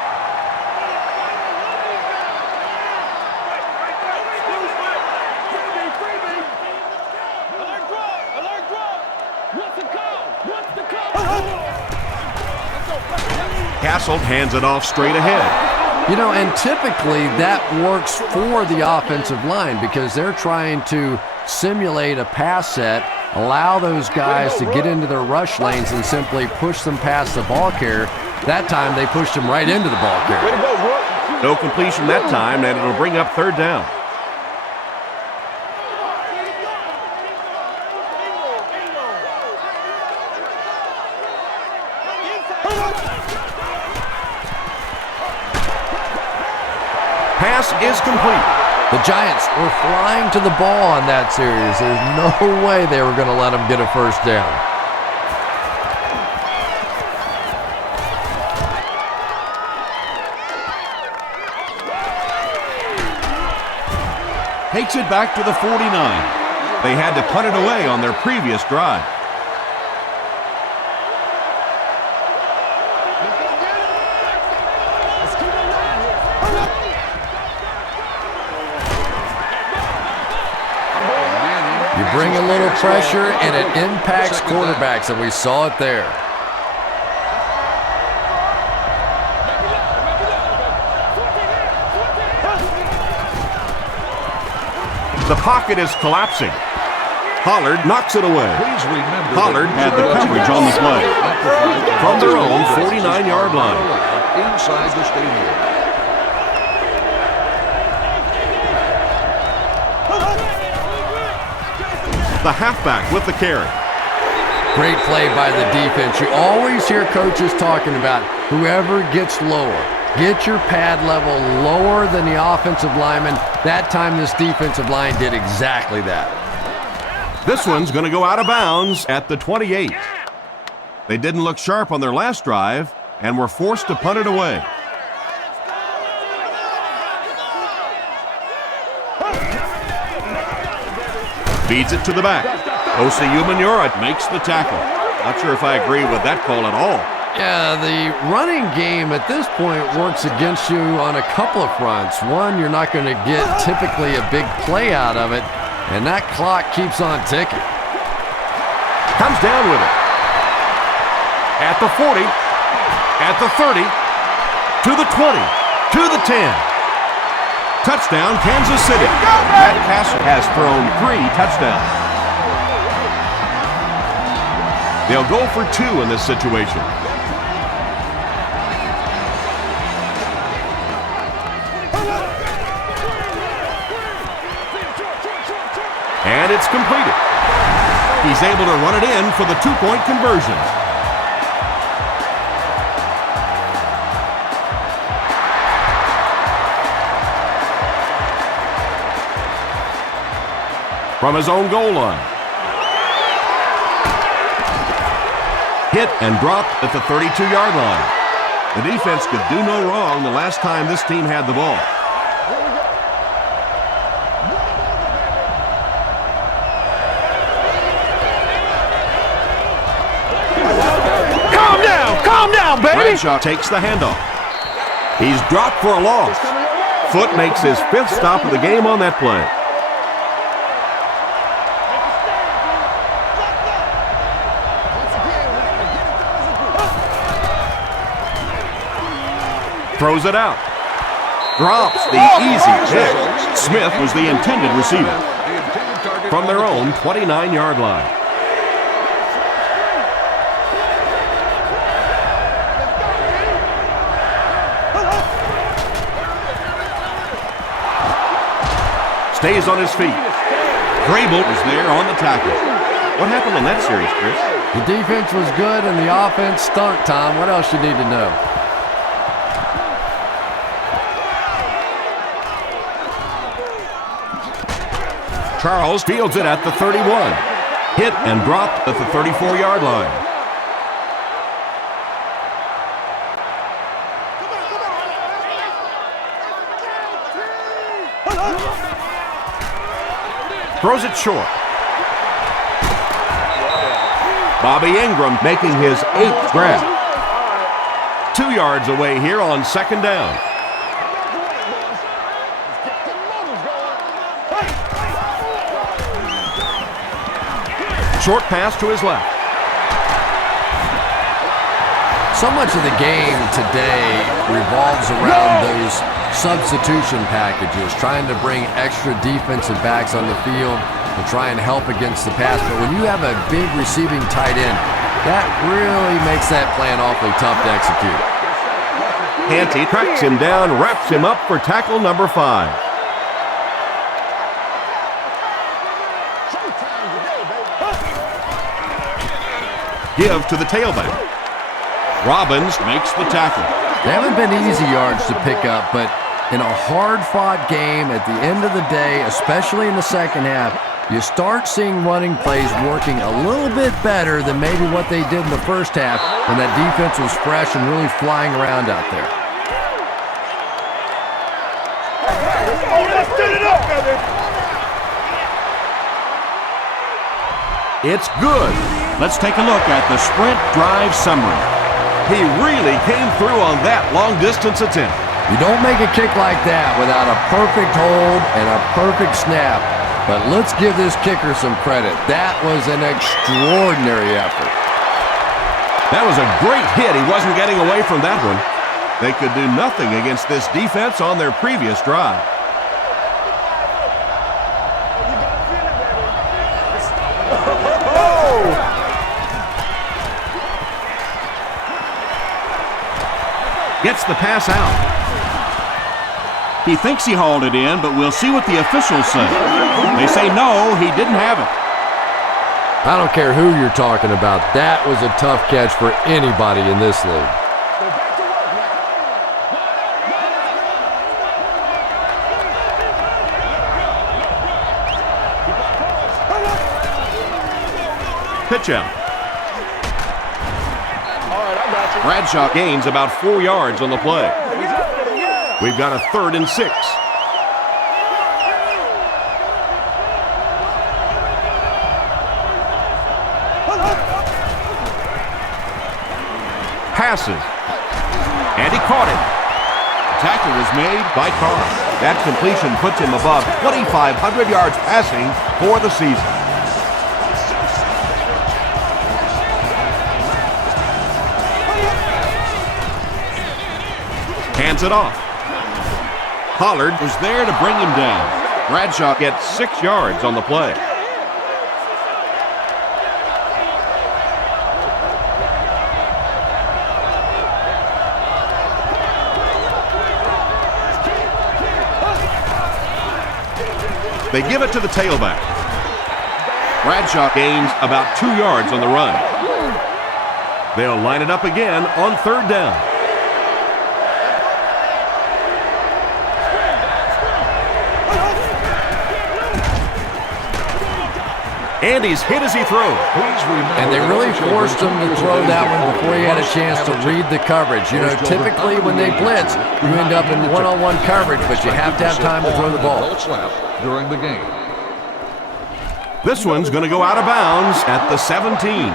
Castle hands it off straight ahead. You know, and typically that works for the offensive line because they're trying to simulate a pass set, allow those guys to get into their rush lanes and simply push them past the ball carrier. That time they pushed him right into the ball carrier. No completion that time, and it'll bring up 3rd down. Pass is complete. The Giants were flying to the ball on that series. There's no way they were going to let them get a 1st down. Takes it back to the 49. They had to punt it away on their previous drive. You bring a little pressure and it impacts quarterbacks, and we saw it there. The pocket is collapsing. Pollard knocks it away. Pollard had the coverage on the play. From their own 49-yard line. Inside the stadium. The halfback with the carry. Great play by the defense. You always hear coaches talking about whoever gets lower. Get your pad level lower than the offensive lineman. That time this defensive line did exactly that. This one's going to go out of bounds at the 28. They didn't look sharp on their last drive and were forced to punt it away. Feeds it to the back. Osi Umenyiora makes the tackle. Not sure if I agree with that call at all. Yeah, the running game at this point works against you on a couple of fronts. One, you're not going to get typically a big play out of it, and that clock keeps on ticking. Comes down with it. At the 40, at the 30, to the 20, to the 10. Touchdown, Kansas City. Matt Castle has thrown 3 touchdowns. They'll go for 2 in this situation. And it's completed. He's able to run it in for the two-point conversion. From his own goal line. Hit and dropped at the 32-yard line. The defense could do no wrong the last time this team had the ball. Calm down, baby! Bradshaw takes the handoff. He's dropped for a loss. Foot makes his 5th stop of the game on that play. Throws it out. Drops the easy pick. Smith was the intended receiver. From their own 29-yard line. Stays on his feet. Grable is there on the tackle. What happened in that series, Chris? The defense was good and the offense stunk, Tom. What else you need to know? Charles fields it at the 31. Hit and dropped at the 34-yard line. Throws it short. Bobby Ingram making his 8th grab. 2 yards away here on 2nd down. Short pass to his left. So much of the game today revolves around those substitution packages, trying to bring extra defensive backs on the field to try and help against the pass. But when you have a big receiving tight end, that really makes that plan awfully tough to execute. Canty tracks him down, wraps him up for tackle number 5. Give to the tailback. Robbins makes the tackle. They haven't been easy yards to pick up, but in a hard-fought game at the end of the day, especially in the second half, you start seeing running plays working a little bit better than maybe what they did in the first half when that defense was fresh and really flying around out there. It's good. Let's take a look at the sprint drive summary. He really came through on that long-distance attempt. You don't make a kick like that without a perfect hold and a perfect snap. But let's give this kicker some credit. That was an extraordinary effort. That was a great hit. He wasn't getting away from that one. They could do nothing against this defense on their previous drive. Gets the pass out. He thinks he hauled it in, but we'll see what the officials say. They say no, he didn't have it. I don't care who you're talking about. That was a tough catch for anybody in this league. Pitch out. Bradshaw gains about 4 yards on the play. We've got a 3rd and 6. Passes. And he caught it. The tackle was made by Carr. That completion puts him above 2,500 yards passing for the season. Hands it off. Pollard was there to bring him down. Bradshaw gets 6 yards on the play. They give it to the tailback. Bradshaw gains about 2 yards on the run. They'll line it up again on 3rd down. And he's hit as he throws. And they really forced him to throw that one before he had a chance to read the coverage. You know, typically when they blitz, you end up in one-on-one coverage, but you have to have time to throw the ball. During the game. This one's going to go out of bounds at the 17.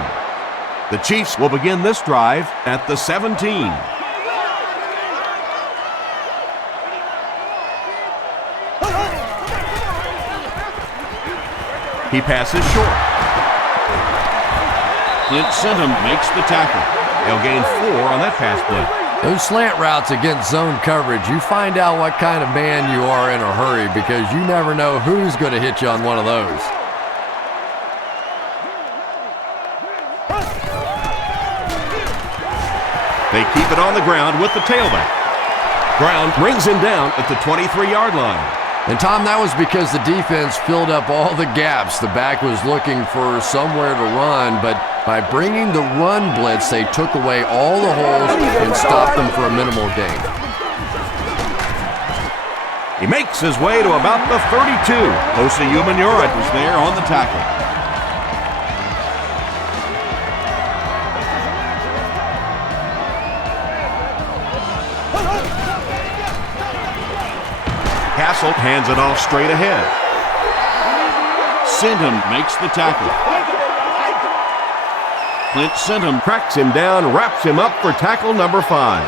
The Chiefs will begin this drive at the 17. He passes short. Clint Sentum makes the tackle. They'll gain 4 on that pass play. Those slant routes against zone coverage, you find out what kind of man you are in a hurry because you never know who's going to hit you on one of those. They keep it on the ground with the tailback. Brown brings him down at the 23-yard line. And Tom, that was because the defense filled up all the gaps. The back was looking for somewhere to run, but by bringing the run blitz, they took away all the holes and stopped them for a minimal gain. He makes his way to about the 32. Osa Umenyiora was there on the tackle. Castle hands it off straight ahead. Sentum makes the tackle. Clint Sentum cracks him down, wraps him up for tackle number 5.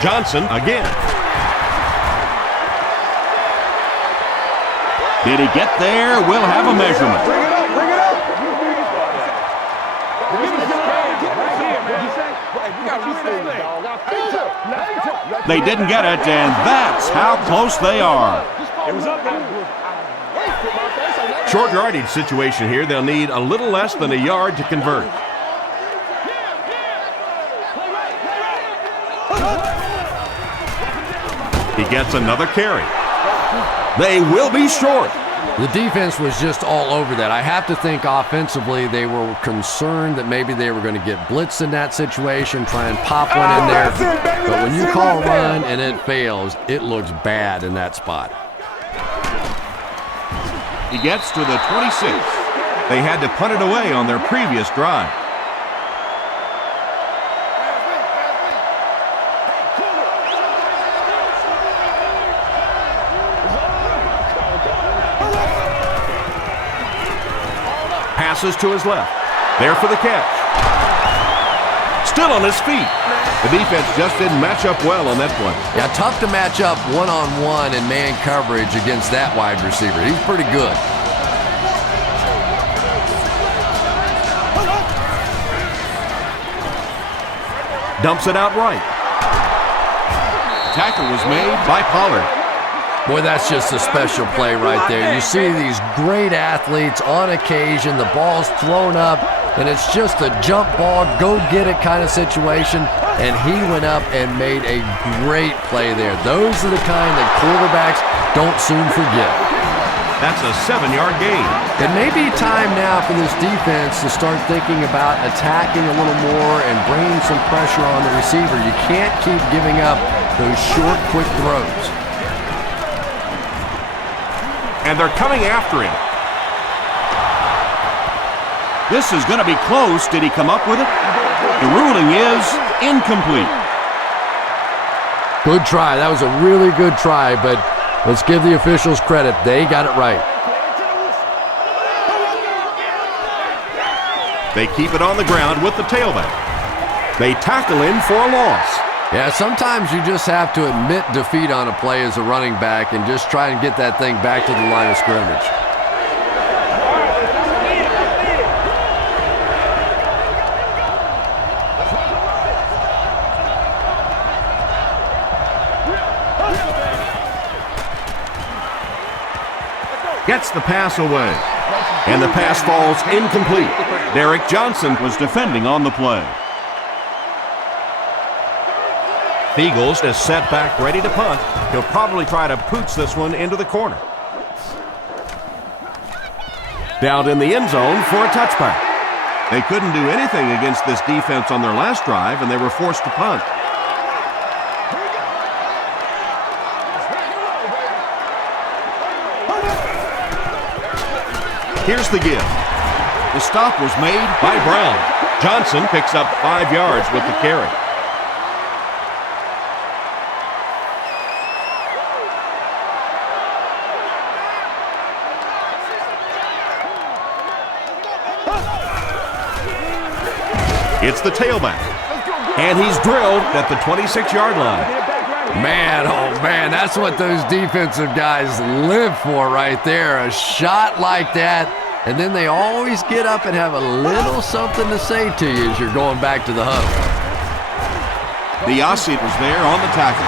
Johnson again. Did he get there? We'll have a measurement. They didn't get it, and that's how close they are. Short yardage situation here. They'll need a little less than a yard to convert. He gets another carry. They will be short. The defense was just all over that. I have to think offensively they were concerned that maybe they were going to get blitzed in that situation, try and pop one in there. But when you call a run and it fails, it looks bad in that spot. He gets to the 26. They had to punt it away on their previous drive. Passes to his left. There for the catch. Still on his feet. The defense just didn't match up well on that play. Yeah, tough to match up one-on-one and man coverage against that wide receiver. He's pretty good. Dumps it out right. Tackle was made by Pollard. Boy, that's just a special play right there. You see these great athletes on occasion, the ball's thrown up, and it's just a jump ball, go get it kind of situation, and he went up and made a great play there. Those are the kind that quarterbacks don't soon forget. That's a 7-yard gain. It may be time now for this defense to start thinking about attacking a little more and bringing some pressure on the receiver. You can't keep giving up those short, quick throws. And they're coming after him. This is going to be close. Did he come up with it? The ruling is incomplete. Good try. That was a really good try, but let's give the officials credit. They got it right. They keep it on the ground with the tailback. They tackle him for a loss. Yeah, sometimes you just have to admit defeat on a play as a running back and just try and get that thing back to the line of scrimmage. Gets the pass away. And the pass falls incomplete. Derek Johnson was defending on the play. Eagles is set back ready to punt. He'll probably try to pooch this one into the corner. Down in the end zone for a touchback. They couldn't do anything against this defense on their last drive, and they were forced to punt. Here's the give. The stop was made by Brown. Johnson picks up 5 yards with the carry. It's the tailback, and he's drilled at the 26-yard line. Man, oh man, that's what those defensive guys live for right there. A shot like that, and then they always get up and have a little something to say to you as you're going back to the huddle. The Aussie was there on the tackle.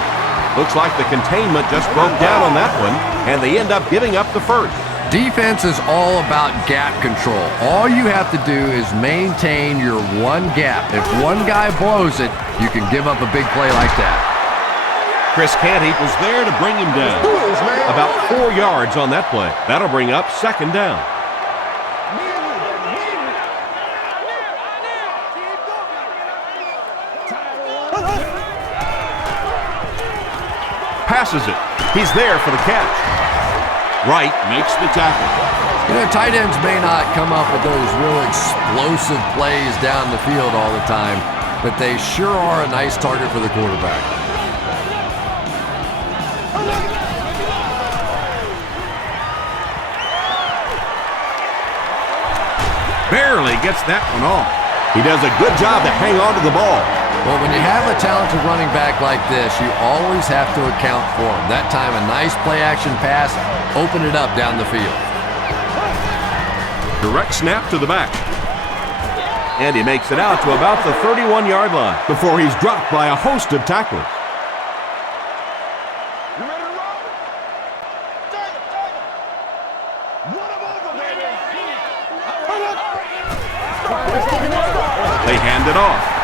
Looks like the containment just broke down on that one, and they end up giving up the first. Defense is all about gap control. All you have to do is maintain your one gap. If one guy blows it, you can give up a big play like that. Chris Canty was there to bring him down. About 4 yards on that play. That'll bring up second down. Passes it. He's there for the catch. Wright makes the tackle. You know, tight ends may not come up with those real explosive plays down the field all the time, but they sure are a nice target for the quarterback. Barely gets that one off. He does a good job to hang on to the ball. Well, when you have a talented running back like this, you always have to account for him. That time, a nice play-action pass, open it up down the field. Direct snap to the back. And he makes it out to about the 31-yard line before he's dropped by a host of tacklers. You ready to roll? Take it. Run him over, baby. They hand it off.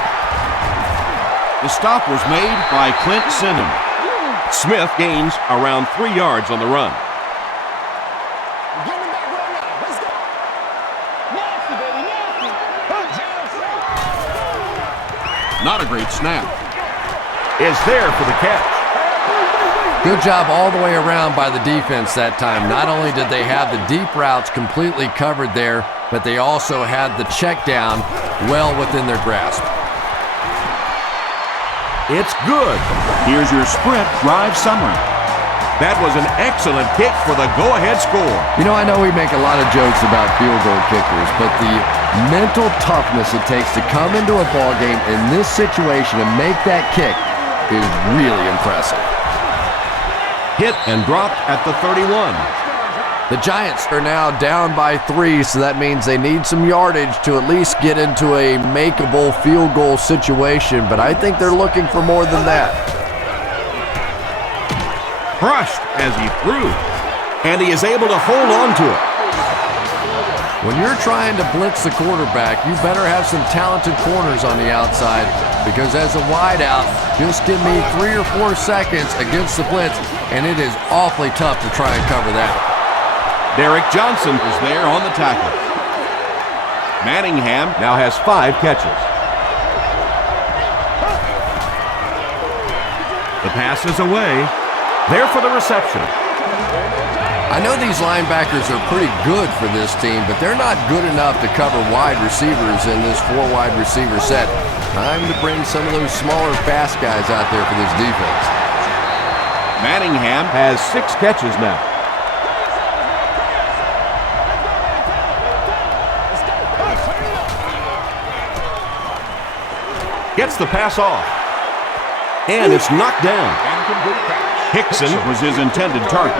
The stop was made by Clint Sinham. Smith gains around 3 yards on the run. Get him back right now. Let's go. Nasty, baby, nasty. Not a great snap. Is there for the catch. Good job all the way around by the defense that time. Not only did they have the deep routes completely covered there, but they also had the check down well within their grasp. It's good. Here's your sprint drive summary. That was an excellent kick for the go-ahead score. You know, I know we make a lot of jokes about field goal kickers, but the mental toughness it takes to come into a ball game in this situation and make that kick is really impressive. Hit and dropped at the 31. The Giants are now down by 3, so that means they need some yardage to at least get into a makeable field goal situation, but I think they're looking for more than that. Crushed as he threw, and he is able to hold on to it. When you're trying to blitz the quarterback, you better have some talented corners on the outside, because as a wideout, just give me 3 or 4 seconds against the blitz, and it is awfully tough to try and cover that. Derek Johnson is there on the tackle. Manningham now has 5 catches. The pass is away. There for the reception. I know these linebackers are pretty good for this team, but they're not good enough to cover wide receivers in this 4 wide receiver set. Time to bring some of those smaller, fast guys out there for this defense. Manningham has 6 catches now. Gets the pass off. And it's knocked down. Hickson was his intended target.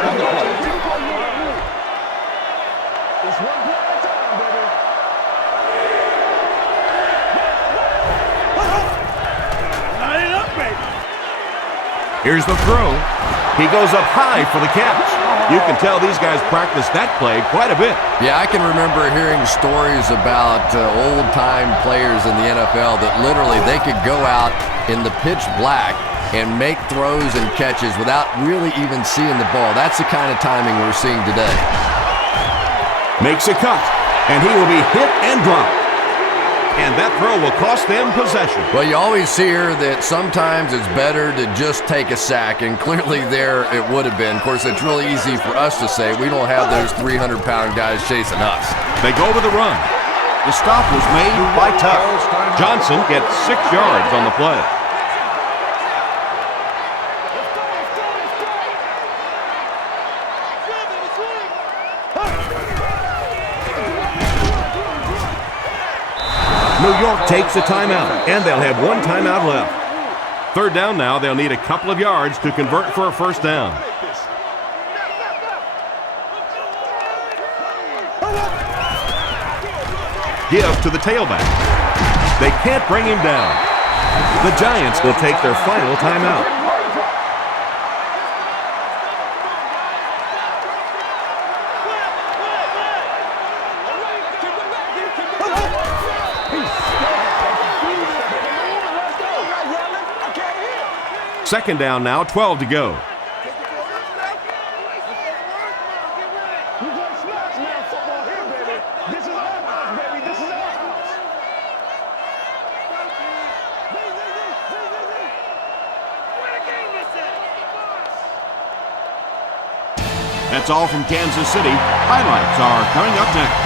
Here's the throw. He goes up high for the catch. You can tell these guys practice that play quite a bit. Yeah, I can remember hearing stories about old-time players in the NFL that literally they could go out in the pitch black and make throws and catches without really even seeing the ball. That's the kind of timing we're seeing today. Makes a cut, and he will be hit and dropped. And that throw will cost them possession. Well, you always hear that sometimes it's better to just take a sack, and clearly there it would have been. Of course, it's really easy for us to say. We don't have those 300-pound guys chasing us. They go with the run. The stop was made by Tuck. Johnson gets 6 yards on the play. New York takes a timeout, and they'll have 1 timeout left. 3rd down now. They'll need a couple of yards to convert for a first down. Give to the tailback. They can't bring him down. The Giants will take their final timeout. Second down now, 12 to go. That's all from Kansas City. Highlights are coming up next.